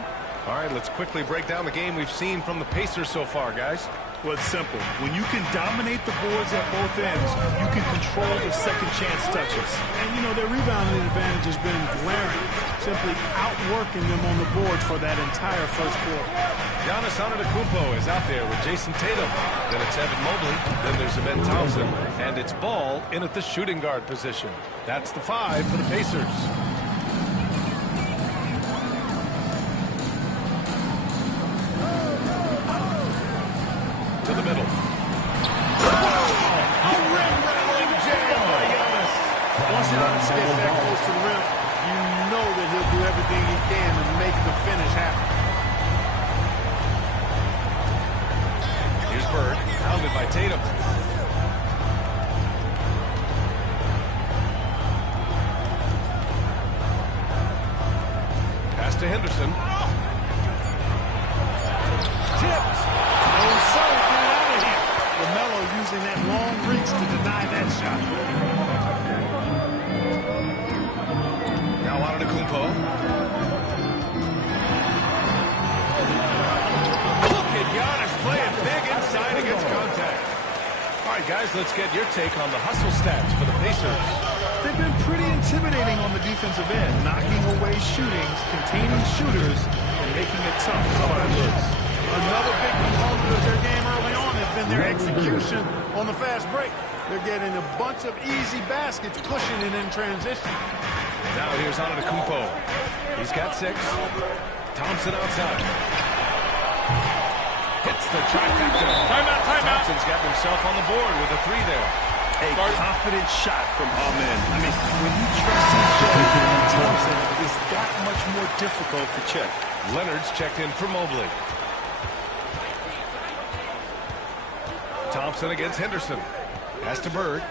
All right, let's quickly break down the game we've seen from the Pacers so far, guys. Well, it's simple. When you can dominate the boards at both ends, you can control the second chance touches. And, you know, their rebounding advantage has been glaring, simply outworking them on the boards for that entire first quarter. Giannis Antetokounmpo is out there with Jason Tatum. Then it's Evan Mobley. Then there's Ben Thompson. And it's Ball in at the shooting guard position. That's the 5 for the Pacers. To the middle. A rim-rattling jam by Giannis. Once Giannis gets that close to the rim, you know that he'll do everything he can to make the finish happen. Here's Bird, pounded by Tatum. Pass to Henderson. Tipped. Oh, so get out of here. LaMelo using that long reach to deny that shot. Now Antetokounmpo. Look at Giannis playing big inside against contact. All right, guys, let's get your take on the hustle stats for the Pacers. They've been pretty intimidating on the defensive end, knocking away shootings, containing shooters, and making it tough to find looks. Another big component of their game early on has been their execution on the fast break. They're getting a bunch of easy baskets, pushing it in transition. Now here's Antetokounmpo. He's got 6. Thompson outside. Hits the trifecta. Timeout. Thompson's got himself on the board with a 3 there. A confident shot from Amen. I mean, when you trust each other, Thompson is that much more difficult to check. Leonard's checked in for Mobley. Thompson against Henderson. Pass to Bird.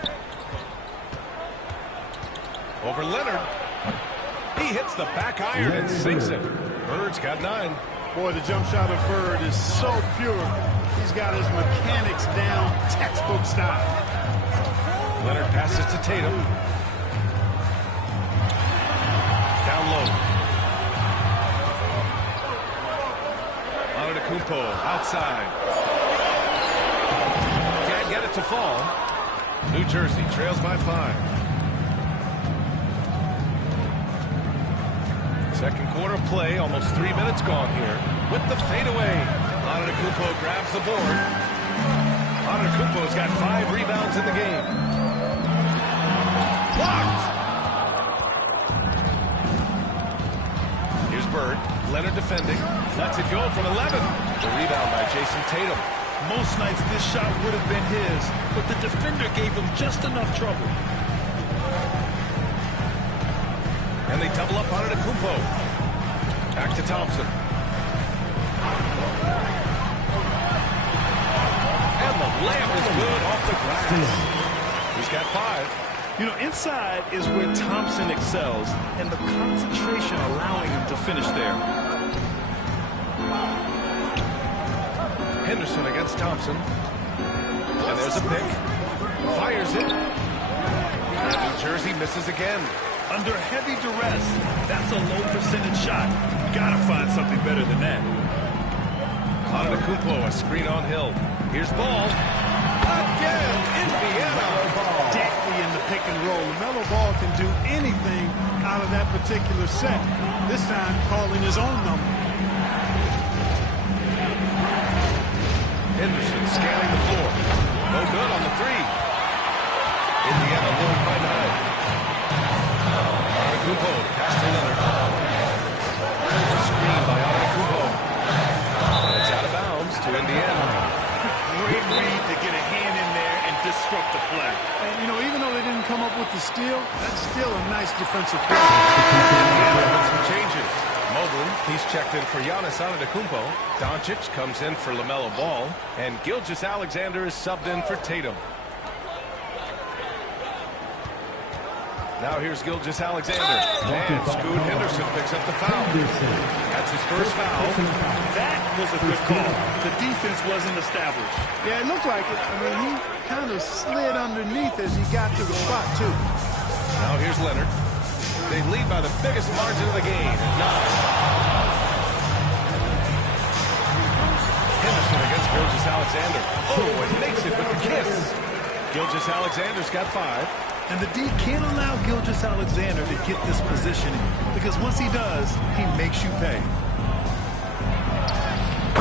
Over Leonard. He hits the back iron and sinks it. Bird's got 9. Boy, the jump shot of Bird is so pure. He's got his mechanics down, textbook style. Leonard passes to Tatum. Down low. Antetokounmpo outside. Can't get it to fall. New Jersey trails by 5. Second quarter play, almost 3 minutes gone here. With the fadeaway. Antetokounmpo grabs the board. Antetokounmpo's got 5 rebounds in the game. Blocked! Here's Bird. Leonard defending. Lets it go from 11. The rebound by Jason Tatum. Most nights this shot would have been his, but the defender gave him just enough trouble. And they double up on Antetokounmpo. Back to Thompson. And the layup is good off the glass. He's got 5. You know, inside is where Thompson excels, and the concentration allowing him to finish there. Henderson against Thompson. And there's a pick. Fires it. And New Jersey misses again. Under heavy duress, that's a low percentage shot. Gotta find something better than that. Antetokounmpo, a screen on Hill. Here's Ball. Again, Indiana. Deadly in the pick and roll. LaMelo Ball can do anything out of that particular set. This time calling his own number. Henderson scanning the floor. No good on the 3. Indiana leading by 9. Antetokounmpo, pass to Leonard. Screen by Antetokounmpo. And it's out of bounds to Indiana. Great read to get a hand in there and disrupt the play. And, you know, even though they didn't come up with the steal, that's still a nice defensive play. Indiana with some changes. Mobley, he's checked in for Giannis Antetokounmpo. Doncic comes in for LaMelo Ball. And Gilgeous-Alexander is subbed in for Tatum. Now here's Gilgeous-Alexander. And Scoot Henderson picks up the foul. That's his first foul. That was a good call. The defense wasn't established. Yeah, it looked like it. I mean, he kind of slid underneath as he got to the spot, too. Now here's Leonard. They lead by the biggest margin of the game at 9. Henderson against Here's Gilgeous-Alexander. Oh, and makes it with the kiss. Gilgeous-Alexander's got 5. And the D can't allow Gilgeous-Alexander to get this positioning, because once he does, he makes you pay.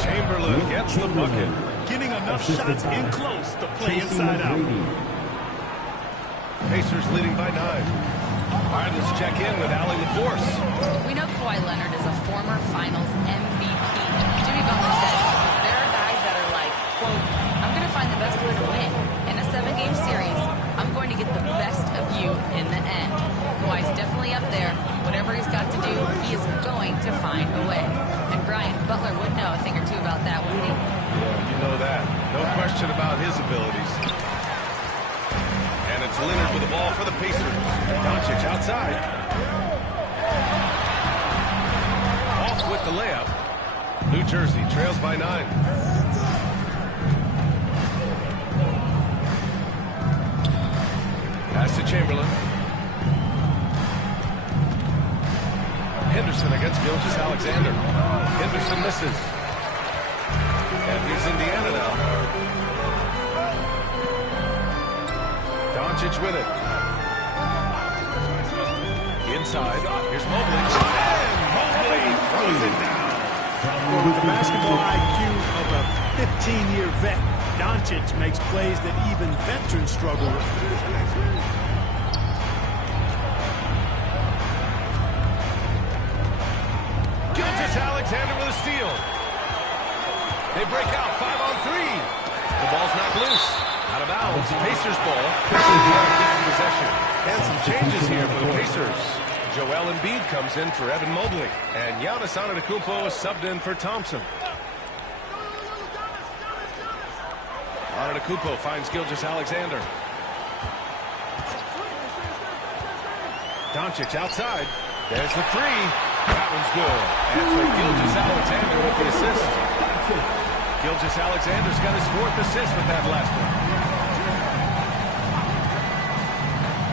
Chamberlain gets the bucket. Getting enough shots in close to play inside out. Pacers leading by 9. All right, let's check in with Allie LaForce. We know Kawhi Leonard is a former Finals MVP. Jimmy Butler said, there are guys that are like, quote, I'm going to find the best way to win. In a 7-game series, I'm going to get the best of you in the end. Kawhi's definitely up there. Whatever he's got to do, he is going to find a way. And Brian, Butler would know a thing or two about that, wouldn't he? Yeah, you know that. No question about his abilities. And it's Leonard with the ball for the Pacers. Doncic outside. Off with the layup. New Jersey trails by 9. Pass to Chamberlain. Henderson against Gilgeous-Alexander. Henderson misses. And here's Indiana now. Doncic with it. Inside. Here's Mobley. And Mobley throws it down. Well, with the basketball IQ of a 15-year vet, Doncic makes plays that even veterans struggle with. Gilgeous-Alexander with a steal. They break out 5-on-3. The ball's not loose. Out of bounds. Pacers ball. Pacers possession. And some changes here for the Pacers. Joel Embiid comes in for Evan Mobley. And Giannis Antetokounmpo is subbed in for Thompson. Antetokounmpo finds Gilgeous-Alexander. Doncic outside. There's the 3. That one's good. And for Gilgeous-Alexander with the assist. Gilgeous-Alexander's got his 4th assist with that last one.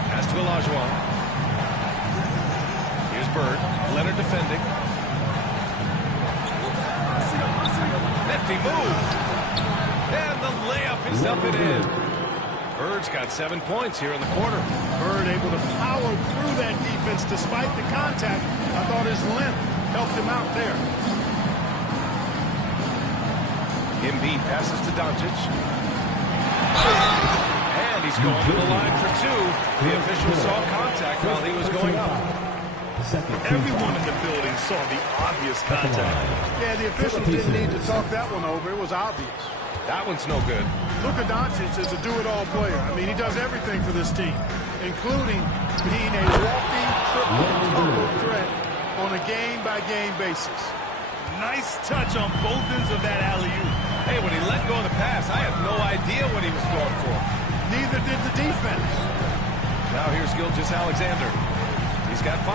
Pass to Olajuwon. Here's Bird. Leonard defending. Nifty move. And the layup is up and in. Bird's got 7 points here in the quarter. Bird able to power through that defense despite the contact. I thought his length helped him out there. Embiid passes to Doncic. And he's going to the line for 2. The official saw contact while he was going up. Everyone in the building saw the obvious contact. Yeah, the officials didn't need to talk that one over. It was obvious. That one's no good. Luka Doncic is a do-it-all player. I mean, he does everything for this team, including being a walking triple-double threat on a game-by-game basis. Nice touch on both ends of that alley-oop. Hey, when he let go of the pass, I had no idea what he was going for. Neither did the defense. Now here's Gilgeous-Alexander. He's got 5.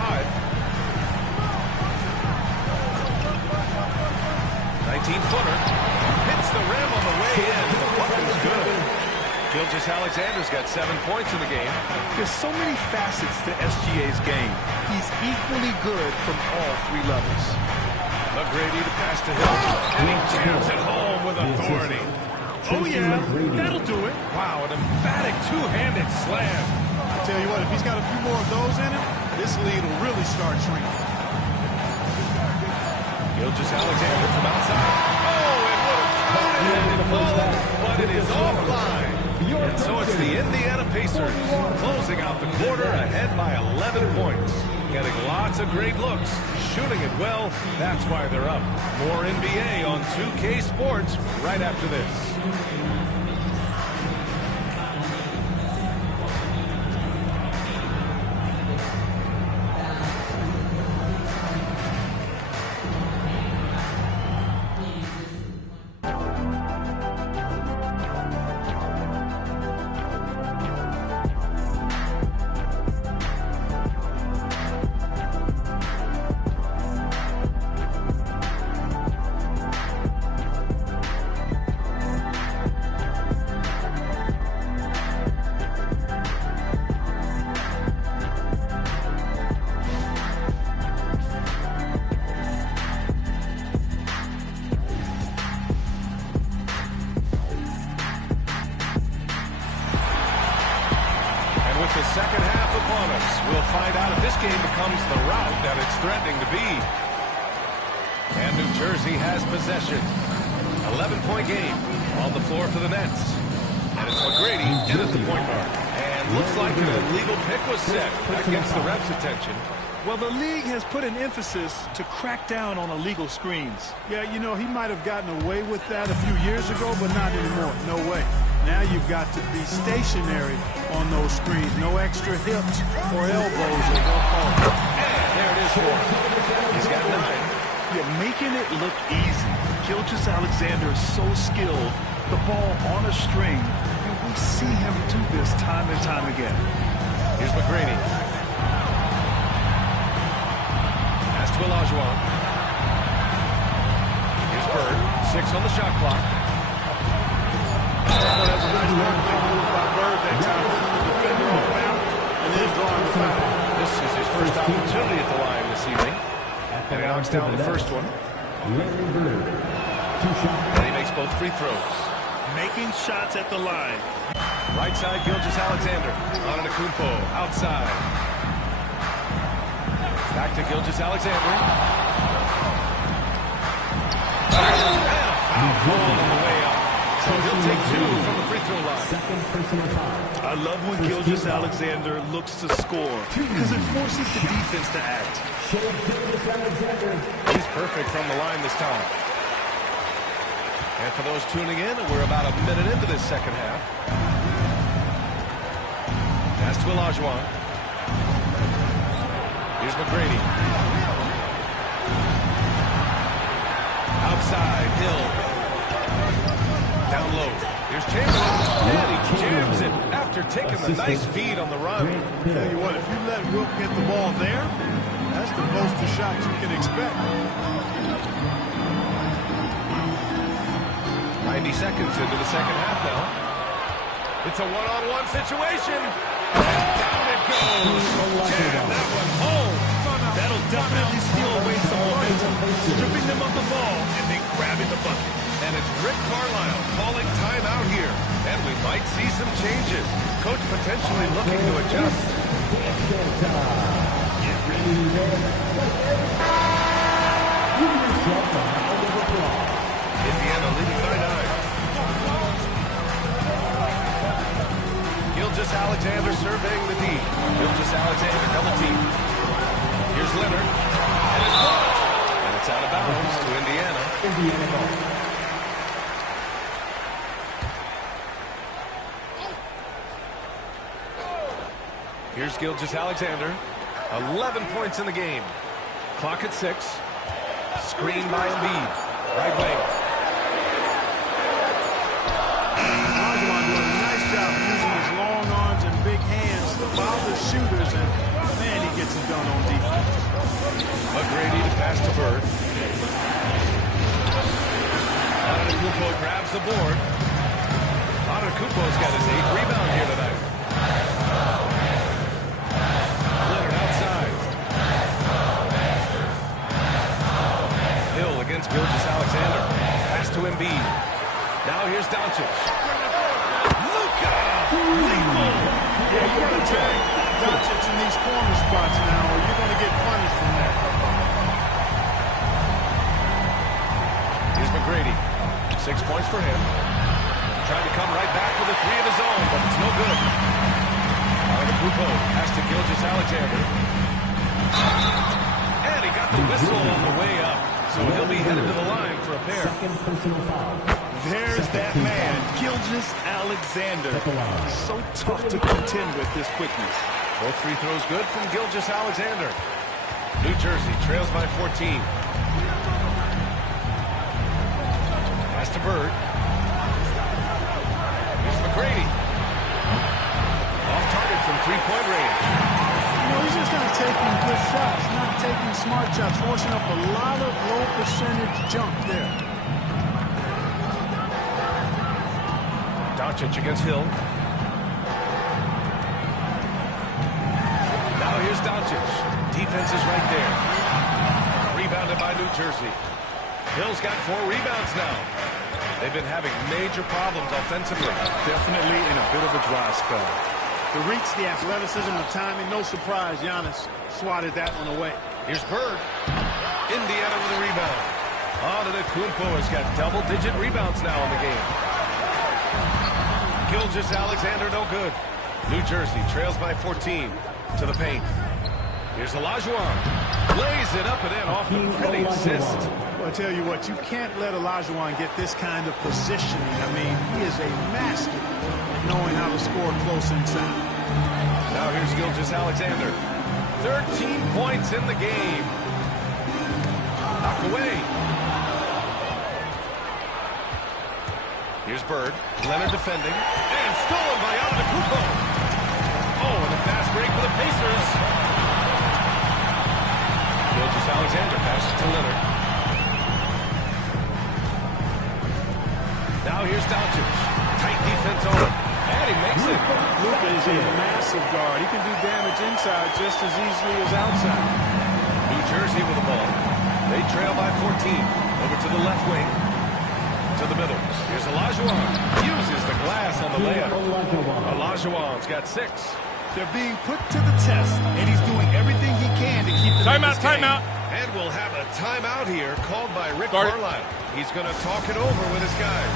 19-footer. Hits the rim on the way in. The bucket is good. Gilgeous-Alexander's got 7 points in the game. There's so many facets to SGA's game. He's equally good from all 3 levels. McGrady to pass to Hill. And he jams it home with authority. Oh, yeah. That'll do it. Wow, an emphatic 2-handed slam. I tell you what, if he's got a few more of those in him, this lead will really start shrinking. Gilgeous-Alexander from outside. Oh, it would have fallen, but it is offline. And so it's the Indiana Pacers closing out the quarter ahead by 11 points. Getting lots of great looks, shooting it well. That's why they're up. More NBA on 2K Sports right after this. with the second half upon us. We'll find out if this game becomes the rout that it's threatening to be. And New Jersey has possession. 11-point game on the floor for the Nets. And it's McGrady in at the point guard. And looks like an illegal pick was set. That gets the ref's attention. Well, the league has put an emphasis to crack down on illegal screens. Yeah, you know, he might have gotten away with that a few years ago, but not anymore. No way. Now you've got to be stationary on those screens. No extra hips or elbows or no call. And there it is for him. He's got 9. You're making it look easy. Gilgeous-Alexander is so skilled. The ball on a string. And we see him do this time and time again. Here's McGrady. Pass to Olajuwon. Here's Bird. 6 on the shot clock. That was a really good move by Bird that time. The defender off balance and then drawing the foul. This is his first opportunity at the line this evening. And he knocks down the first one. And he makes both free throws. Making shots at the line. Right side, Gilgeous-Alexander. Antetokounmpo outside. Back to Gilgeous-Alexander. Foul on the way up. So he'll take 2 from the free throw line. I love when Gilgeous-Alexander looks to score because it forces the defense to act. He's perfect from the line this time. And for those tuning in, we're about a minute into this second half. Pass to Olajuwon. Here's McGrady. Outside, Hill. Down low. Here's Chamberlain. And he jams it after taking the nice feed on the run. Tell you what, if you let Wilt get the ball there, that's the most of shots you can expect. 90 seconds into the second half now. It's a one-on-one situation. And down it goes. Jam that one home. That'll definitely steal away some momentum, stripping them of the ball and then grabbing the bucket. And it's Rick Carlisle calling timeout here. And we might see some changes. Coach potentially looking to adjust. Get ready to win. Give yourself a round of applause. Indiana leading by 9. Gilgeous-Alexander surveying the D. Gilgeous-Alexander double team. Here's Leonard. And it's blocked. And it's out of bounds to Indiana. Indiana ball. Here's Gilgeous-Alexander. 11 points in the game. Clock at 6. Screen by Embiid. Right wing. Olajuwon doing a nice job using his long arms and big hands to bother shooters, and man, he gets it done on defense. McGrady to pass to Bird. Antetokounmpo grabs the board. Antetokounmpo's got his 8th rebound here tonight. Leonard outside. Hill against Gilgeous-Alexander. Pass to Embiid. Now here's Doncic. Luka! Lethal! Yeah, you got to tag Doncic in these corner spots now, or you're going to get punished from that. Here's McGrady. 6 points for him. Trying to come right back with a 3 of his own, but it's no good. Antetokounmpo pass to Gilgeous-Alexander. And he got the whistle on the way up. So he'll be headed to the line for a pair. Second personal foul. There's that man, Gilgeous-Alexander. So tough to contend with his quickness. Both free throws good from Gilgeous-Alexander. New Jersey trails by 14. Pass to Bird. Here's McGrady. Off target from three-point range. You know, he's just not taking good shots, not taking smart shots, forcing up a lot of low percentage jump there. Doncic against Hill. Now here's Doncic. Defense is right there. Rebounded by New Jersey. Hill's got 4 rebounds now. They've been having major problems offensively. Definitely in a bit of a dry spell. To reach the athleticism and timing, no surprise, Giannis swatted that one away. Here's Bird. Indiana with a rebound. Antetokounmpo has got double-digit rebounds now in the game. Gilgeous-Alexander, no good. New Jersey trails by 14 to the paint. Here's Olajuwon. Lays it up and in off the pretty assist. Well, I tell you what, you can't let Olajuwon get this kind of positioning. I mean, he is a master at knowing how to score close inside. Now here's Gilgeous-Alexander. 13 points in the game. Knocked away. Here's Bird. Leonard defending. And stolen by Antetokounmpo. Oh, and a fast break for the Pacers. Gilgeous-Alexander passes to Leonard. Now here's Doncic. Tight defense on him. And he makes it. Luka is a massive guard. He can do damage inside just as easily as outside. New Jersey with the ball. They trail by 14. Over to the left wing. To the middle. Here's Olajuwon. Uses the glass on the layup. Olajuwon's got 6. They're being put to the test, and he's doing everything he can to keep them in this game. Timeout. And we'll have a timeout here called by Rick Carlisle. He's going to talk it over with his guys.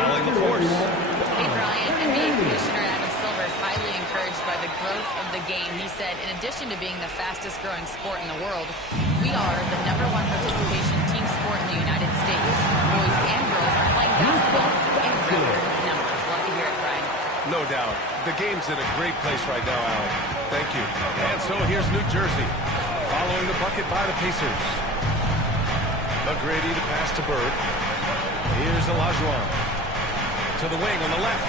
Allie LaForce. Hey, Brian, NBA Commissioner Adam Silver is highly encouraged by the growth of the game. He said, in addition to being the fastest growing sport in the world, we are the #1 participation team sport in the United States. Boys and girls are playing basketball in record numbers. Love to hear it, Brian. No doubt. The game's in a great place right now, Allie. Thank you. And so here's New Jersey. Following the bucket by the Pacers. McGrady to pass to Bird. Here's Olajuwon. To the wing on the left.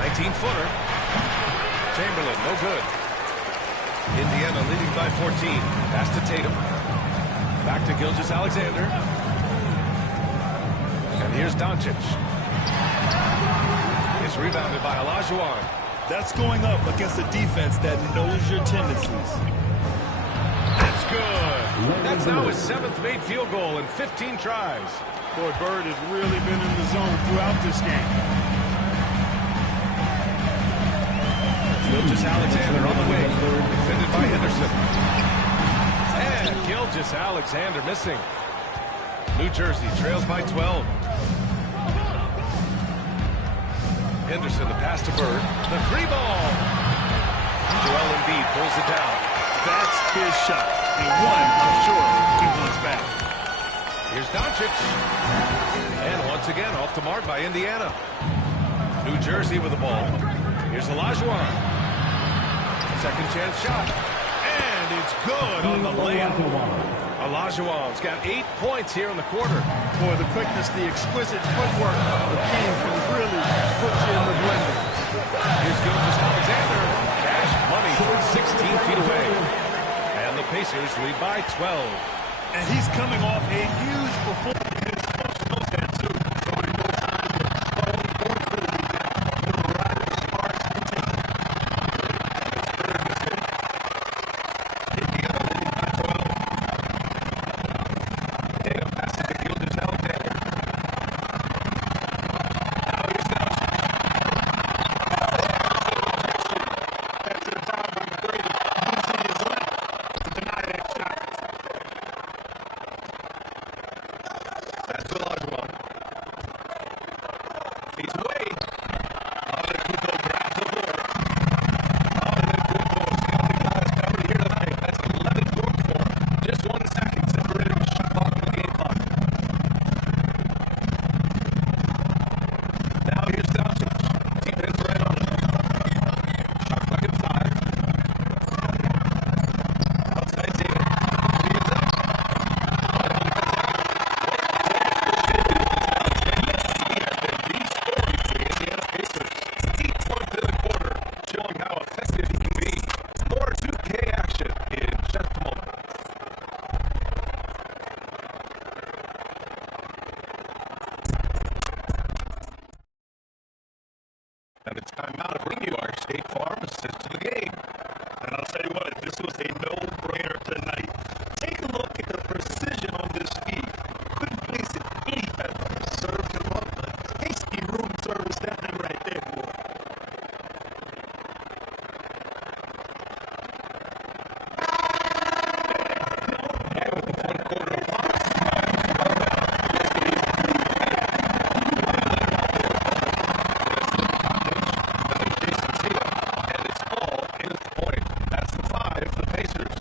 19-footer. Chamberlain, no good. Indiana leading by 14. Pass to Tatum. Back to Gilgeous-Alexander. And here's Doncic. It's rebounded by Olajuwon. That's going up against a defense that knows your tendencies. That's good. That's now his 7th made field goal in 15 tries. Boy, Bird has really been in the zone throughout this game. Gilgeous-Alexander on the wing. Defended by Henderson. And Gilgeous-Alexander missing. New Jersey trails by 12. Henderson, the pass to Bird. The 3 ball. Joel Embiid pulls it down. That's his shot. And one, I'm sure, he wants back. Here's Doncic. And once again, off the mark by Indiana. New Jersey with the ball. Here's Olajuwon. Second chance shot. And it's good on the layup. Olajuwon's got 8 points here in the quarter. Boy, the quickness, the exquisite footwork of the king can really put you in the blender. Here's Gilgeous-Alexander. Cash money from 16 feet away. And the Pacers lead by 12. And he's coming off a huge performance. And it's time now to bring you our State Farm assist to the game. And I'll tell you what, this was a no-brainer tonight. Take a look at the precision on this feed. Couldn't place it any better. Served him up a tasty room service down right there, boy. Pacers.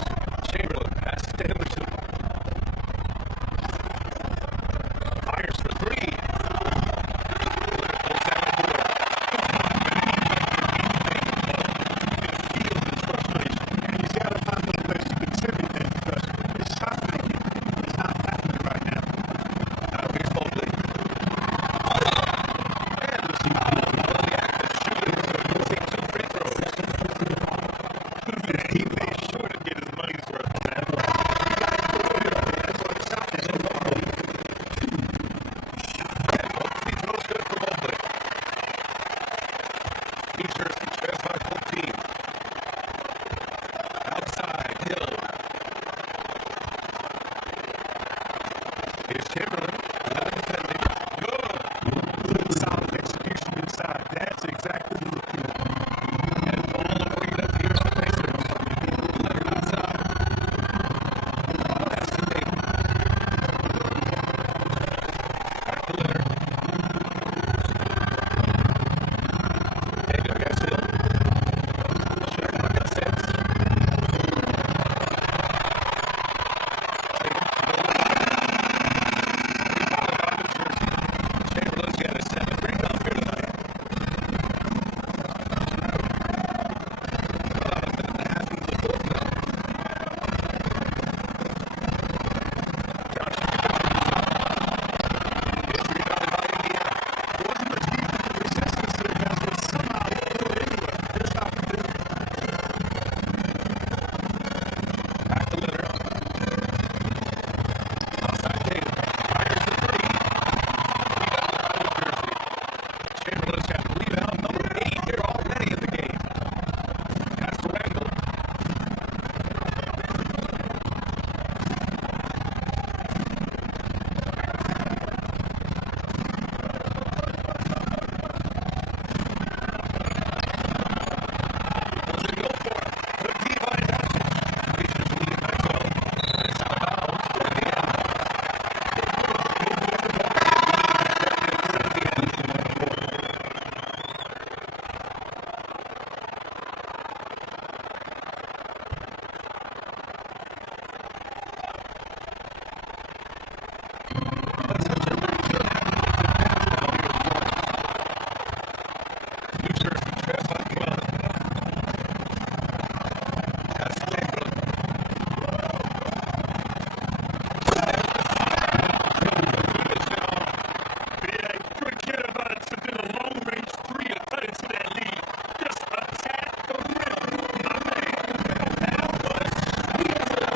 Chamberlain passes to Henderson. Fires for three. He's got to find little ways to contribute that because his shot making is not happening right now. Here's Mobley. He made sure to get his money's worth. New Jersey trails by 14. Outside, Hill. Here's Chamberlain. Good solid execution inside. That's exactly what we're doing. And ball bring it up. Here's the Pacers. Leonard outside. That's the thing. Back to Leonard. Taylor gets Hill. Sherman gets six. Chamberlain's got a 7 rebound here tonight. Back to Leonard. Outside Tatum. Fires the three. Chamberlain's got rebound number 8 here already in the game. Pass to Randall. What's it go for? Good D by Doncic. Pacers lead it by 12. It's out of bounds. New Jersey trails by 12. That's Chamberlain. Yeah, forget about it. To do a long-range three to cut into that lead. Just attack the rim, my man. That was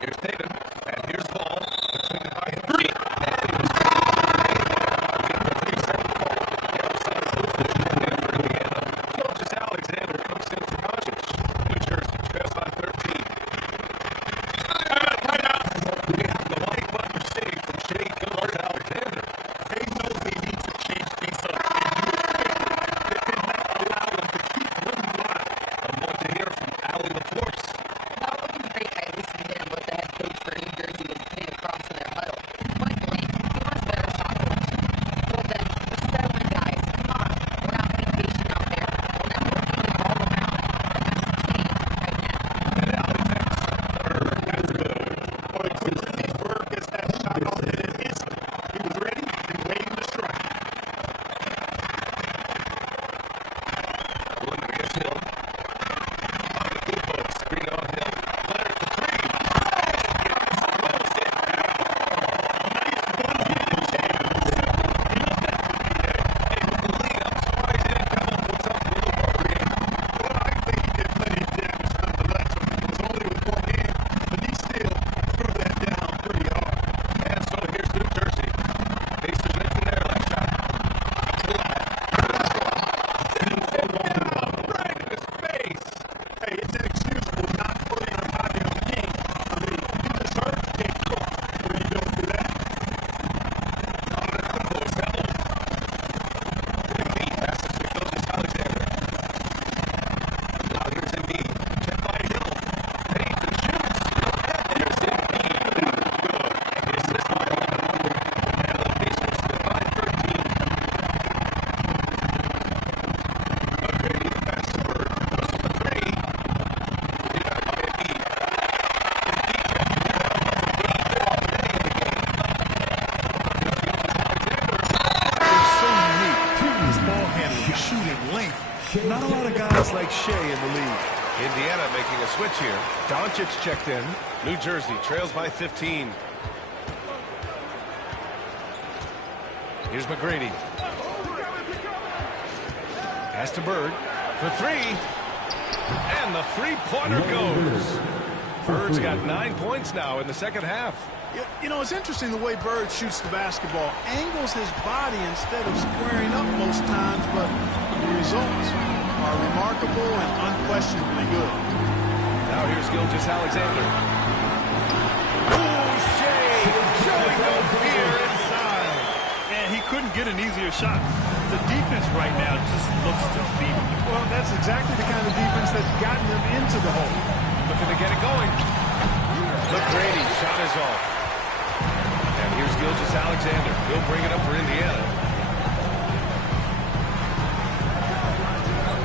Here's Tatum, and here's Ball. Between the high and three. Coach Alexander comes in for Doncic. New Jersey trails by 13. The like button save from Shea Gilbert Alexander. they know they need to change things up. They did not allow them to keep winning line. I want to hear from Allie LaForce. That wasn't great. I listened to him, what the head coach for Not a lot of guys like Shea in the league. Indiana making a switch here. Doncic checked in. New Jersey trails by 15. Here's McGrady. Pass to Bird for three. And the three-pointer goes. Bird's got 9 points now in the second half. You know, it's interesting the way Bird shoots the basketball. Angles his body instead of squaring up most times, but the results are remarkable and unquestionably good. Now here's Gilgeous-Alexander. Oh, Shea showing no fear inside. And he couldn't get an easier shot. The defense right now just looks defeated. Well, that's exactly the kind of defense that's gotten them into the hole. Looking to get it going. McGrady shot is off. And here's Gilgeous-Alexander. He'll bring it up for Indiana.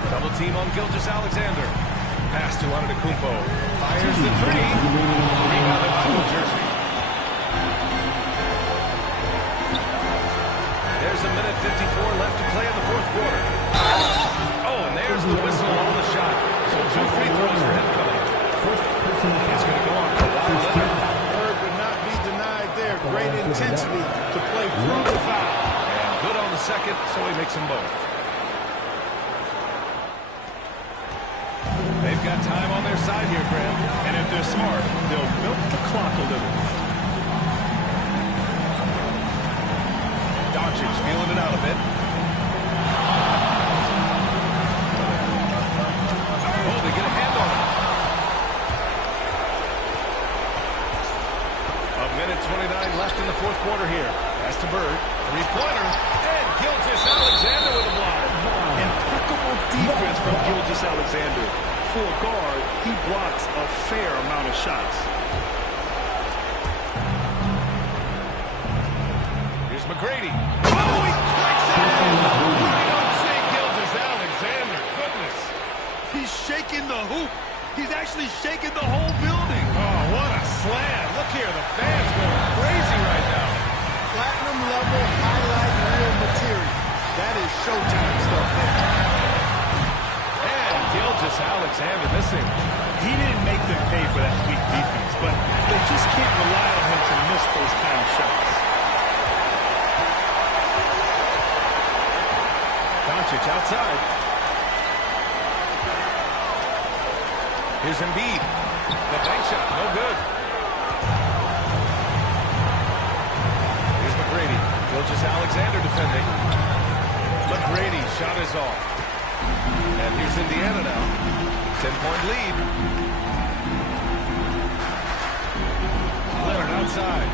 Double team on Gilgeous-Alexander. Pass to Antetokounmpo. Fires the three. Rebounded to New Jersey. There's a minute 54 left to play in the fourth quarter. Oh, and there's the whistle on the shot. So 2 free throws for him coming up. It's going to go on for Kawhi Leonard. Bird would not be denied there. Great intensity to play through the foul. And good on the second, so he makes them both. They've got time on their side here, Graham. And if they're smart, they'll milk the clock a little. Doncic feeling it out a bit. Oh, they get a hand on it. A minute 29 left in the fourth quarter here. Pass to Bird. Three-pointer. And Gilgeous-Alexander with a block. Impeccable defense from Gilgeous-Alexander. For a guard, he blocks a fair amount of shots. Here's McGrady. Oh, he clicks it in. Right on Shea Gilgeous-Alexander. Goodness. He's shaking the hoop. He's actually shaking the whole building. Oh, what a slam. Look here, the fans going crazy right now. Platinum level highlight reel material. That is Showtime stuff there. And Gilgeous-Alexander missing. He didn't make them pay for that weak defense, but they just can't rely on him to miss those kind of shots. Doncic outside. Here's Embiid. The bank shot, no good. Here's McGrady. Gilgeous-Alexander defending. McGrady shot is off. And here's Indiana now. 10-point lead. Leonard outside.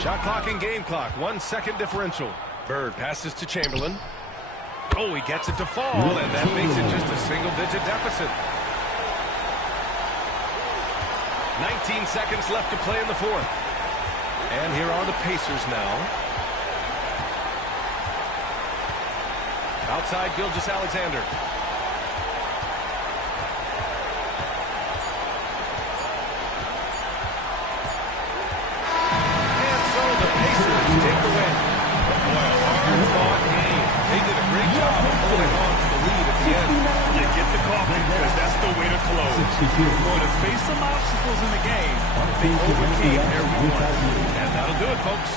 Shot clock and game clock. 1 second differential. Bird passes to Chamberlain. Oh, he gets it to fall, and that makes it just a single-digit deficit. 19 seconds left to play in the fourth. And here are the Pacers now. Outside Gilgeous-Alexander. And so the Pacers take the win. Boy, a hard-fought game. They did a great job of holding on to the lead at the end. You get the coffee because that's the way to close. You're going to face some obstacles in the game. They overcame every one. And that'll do it, folks.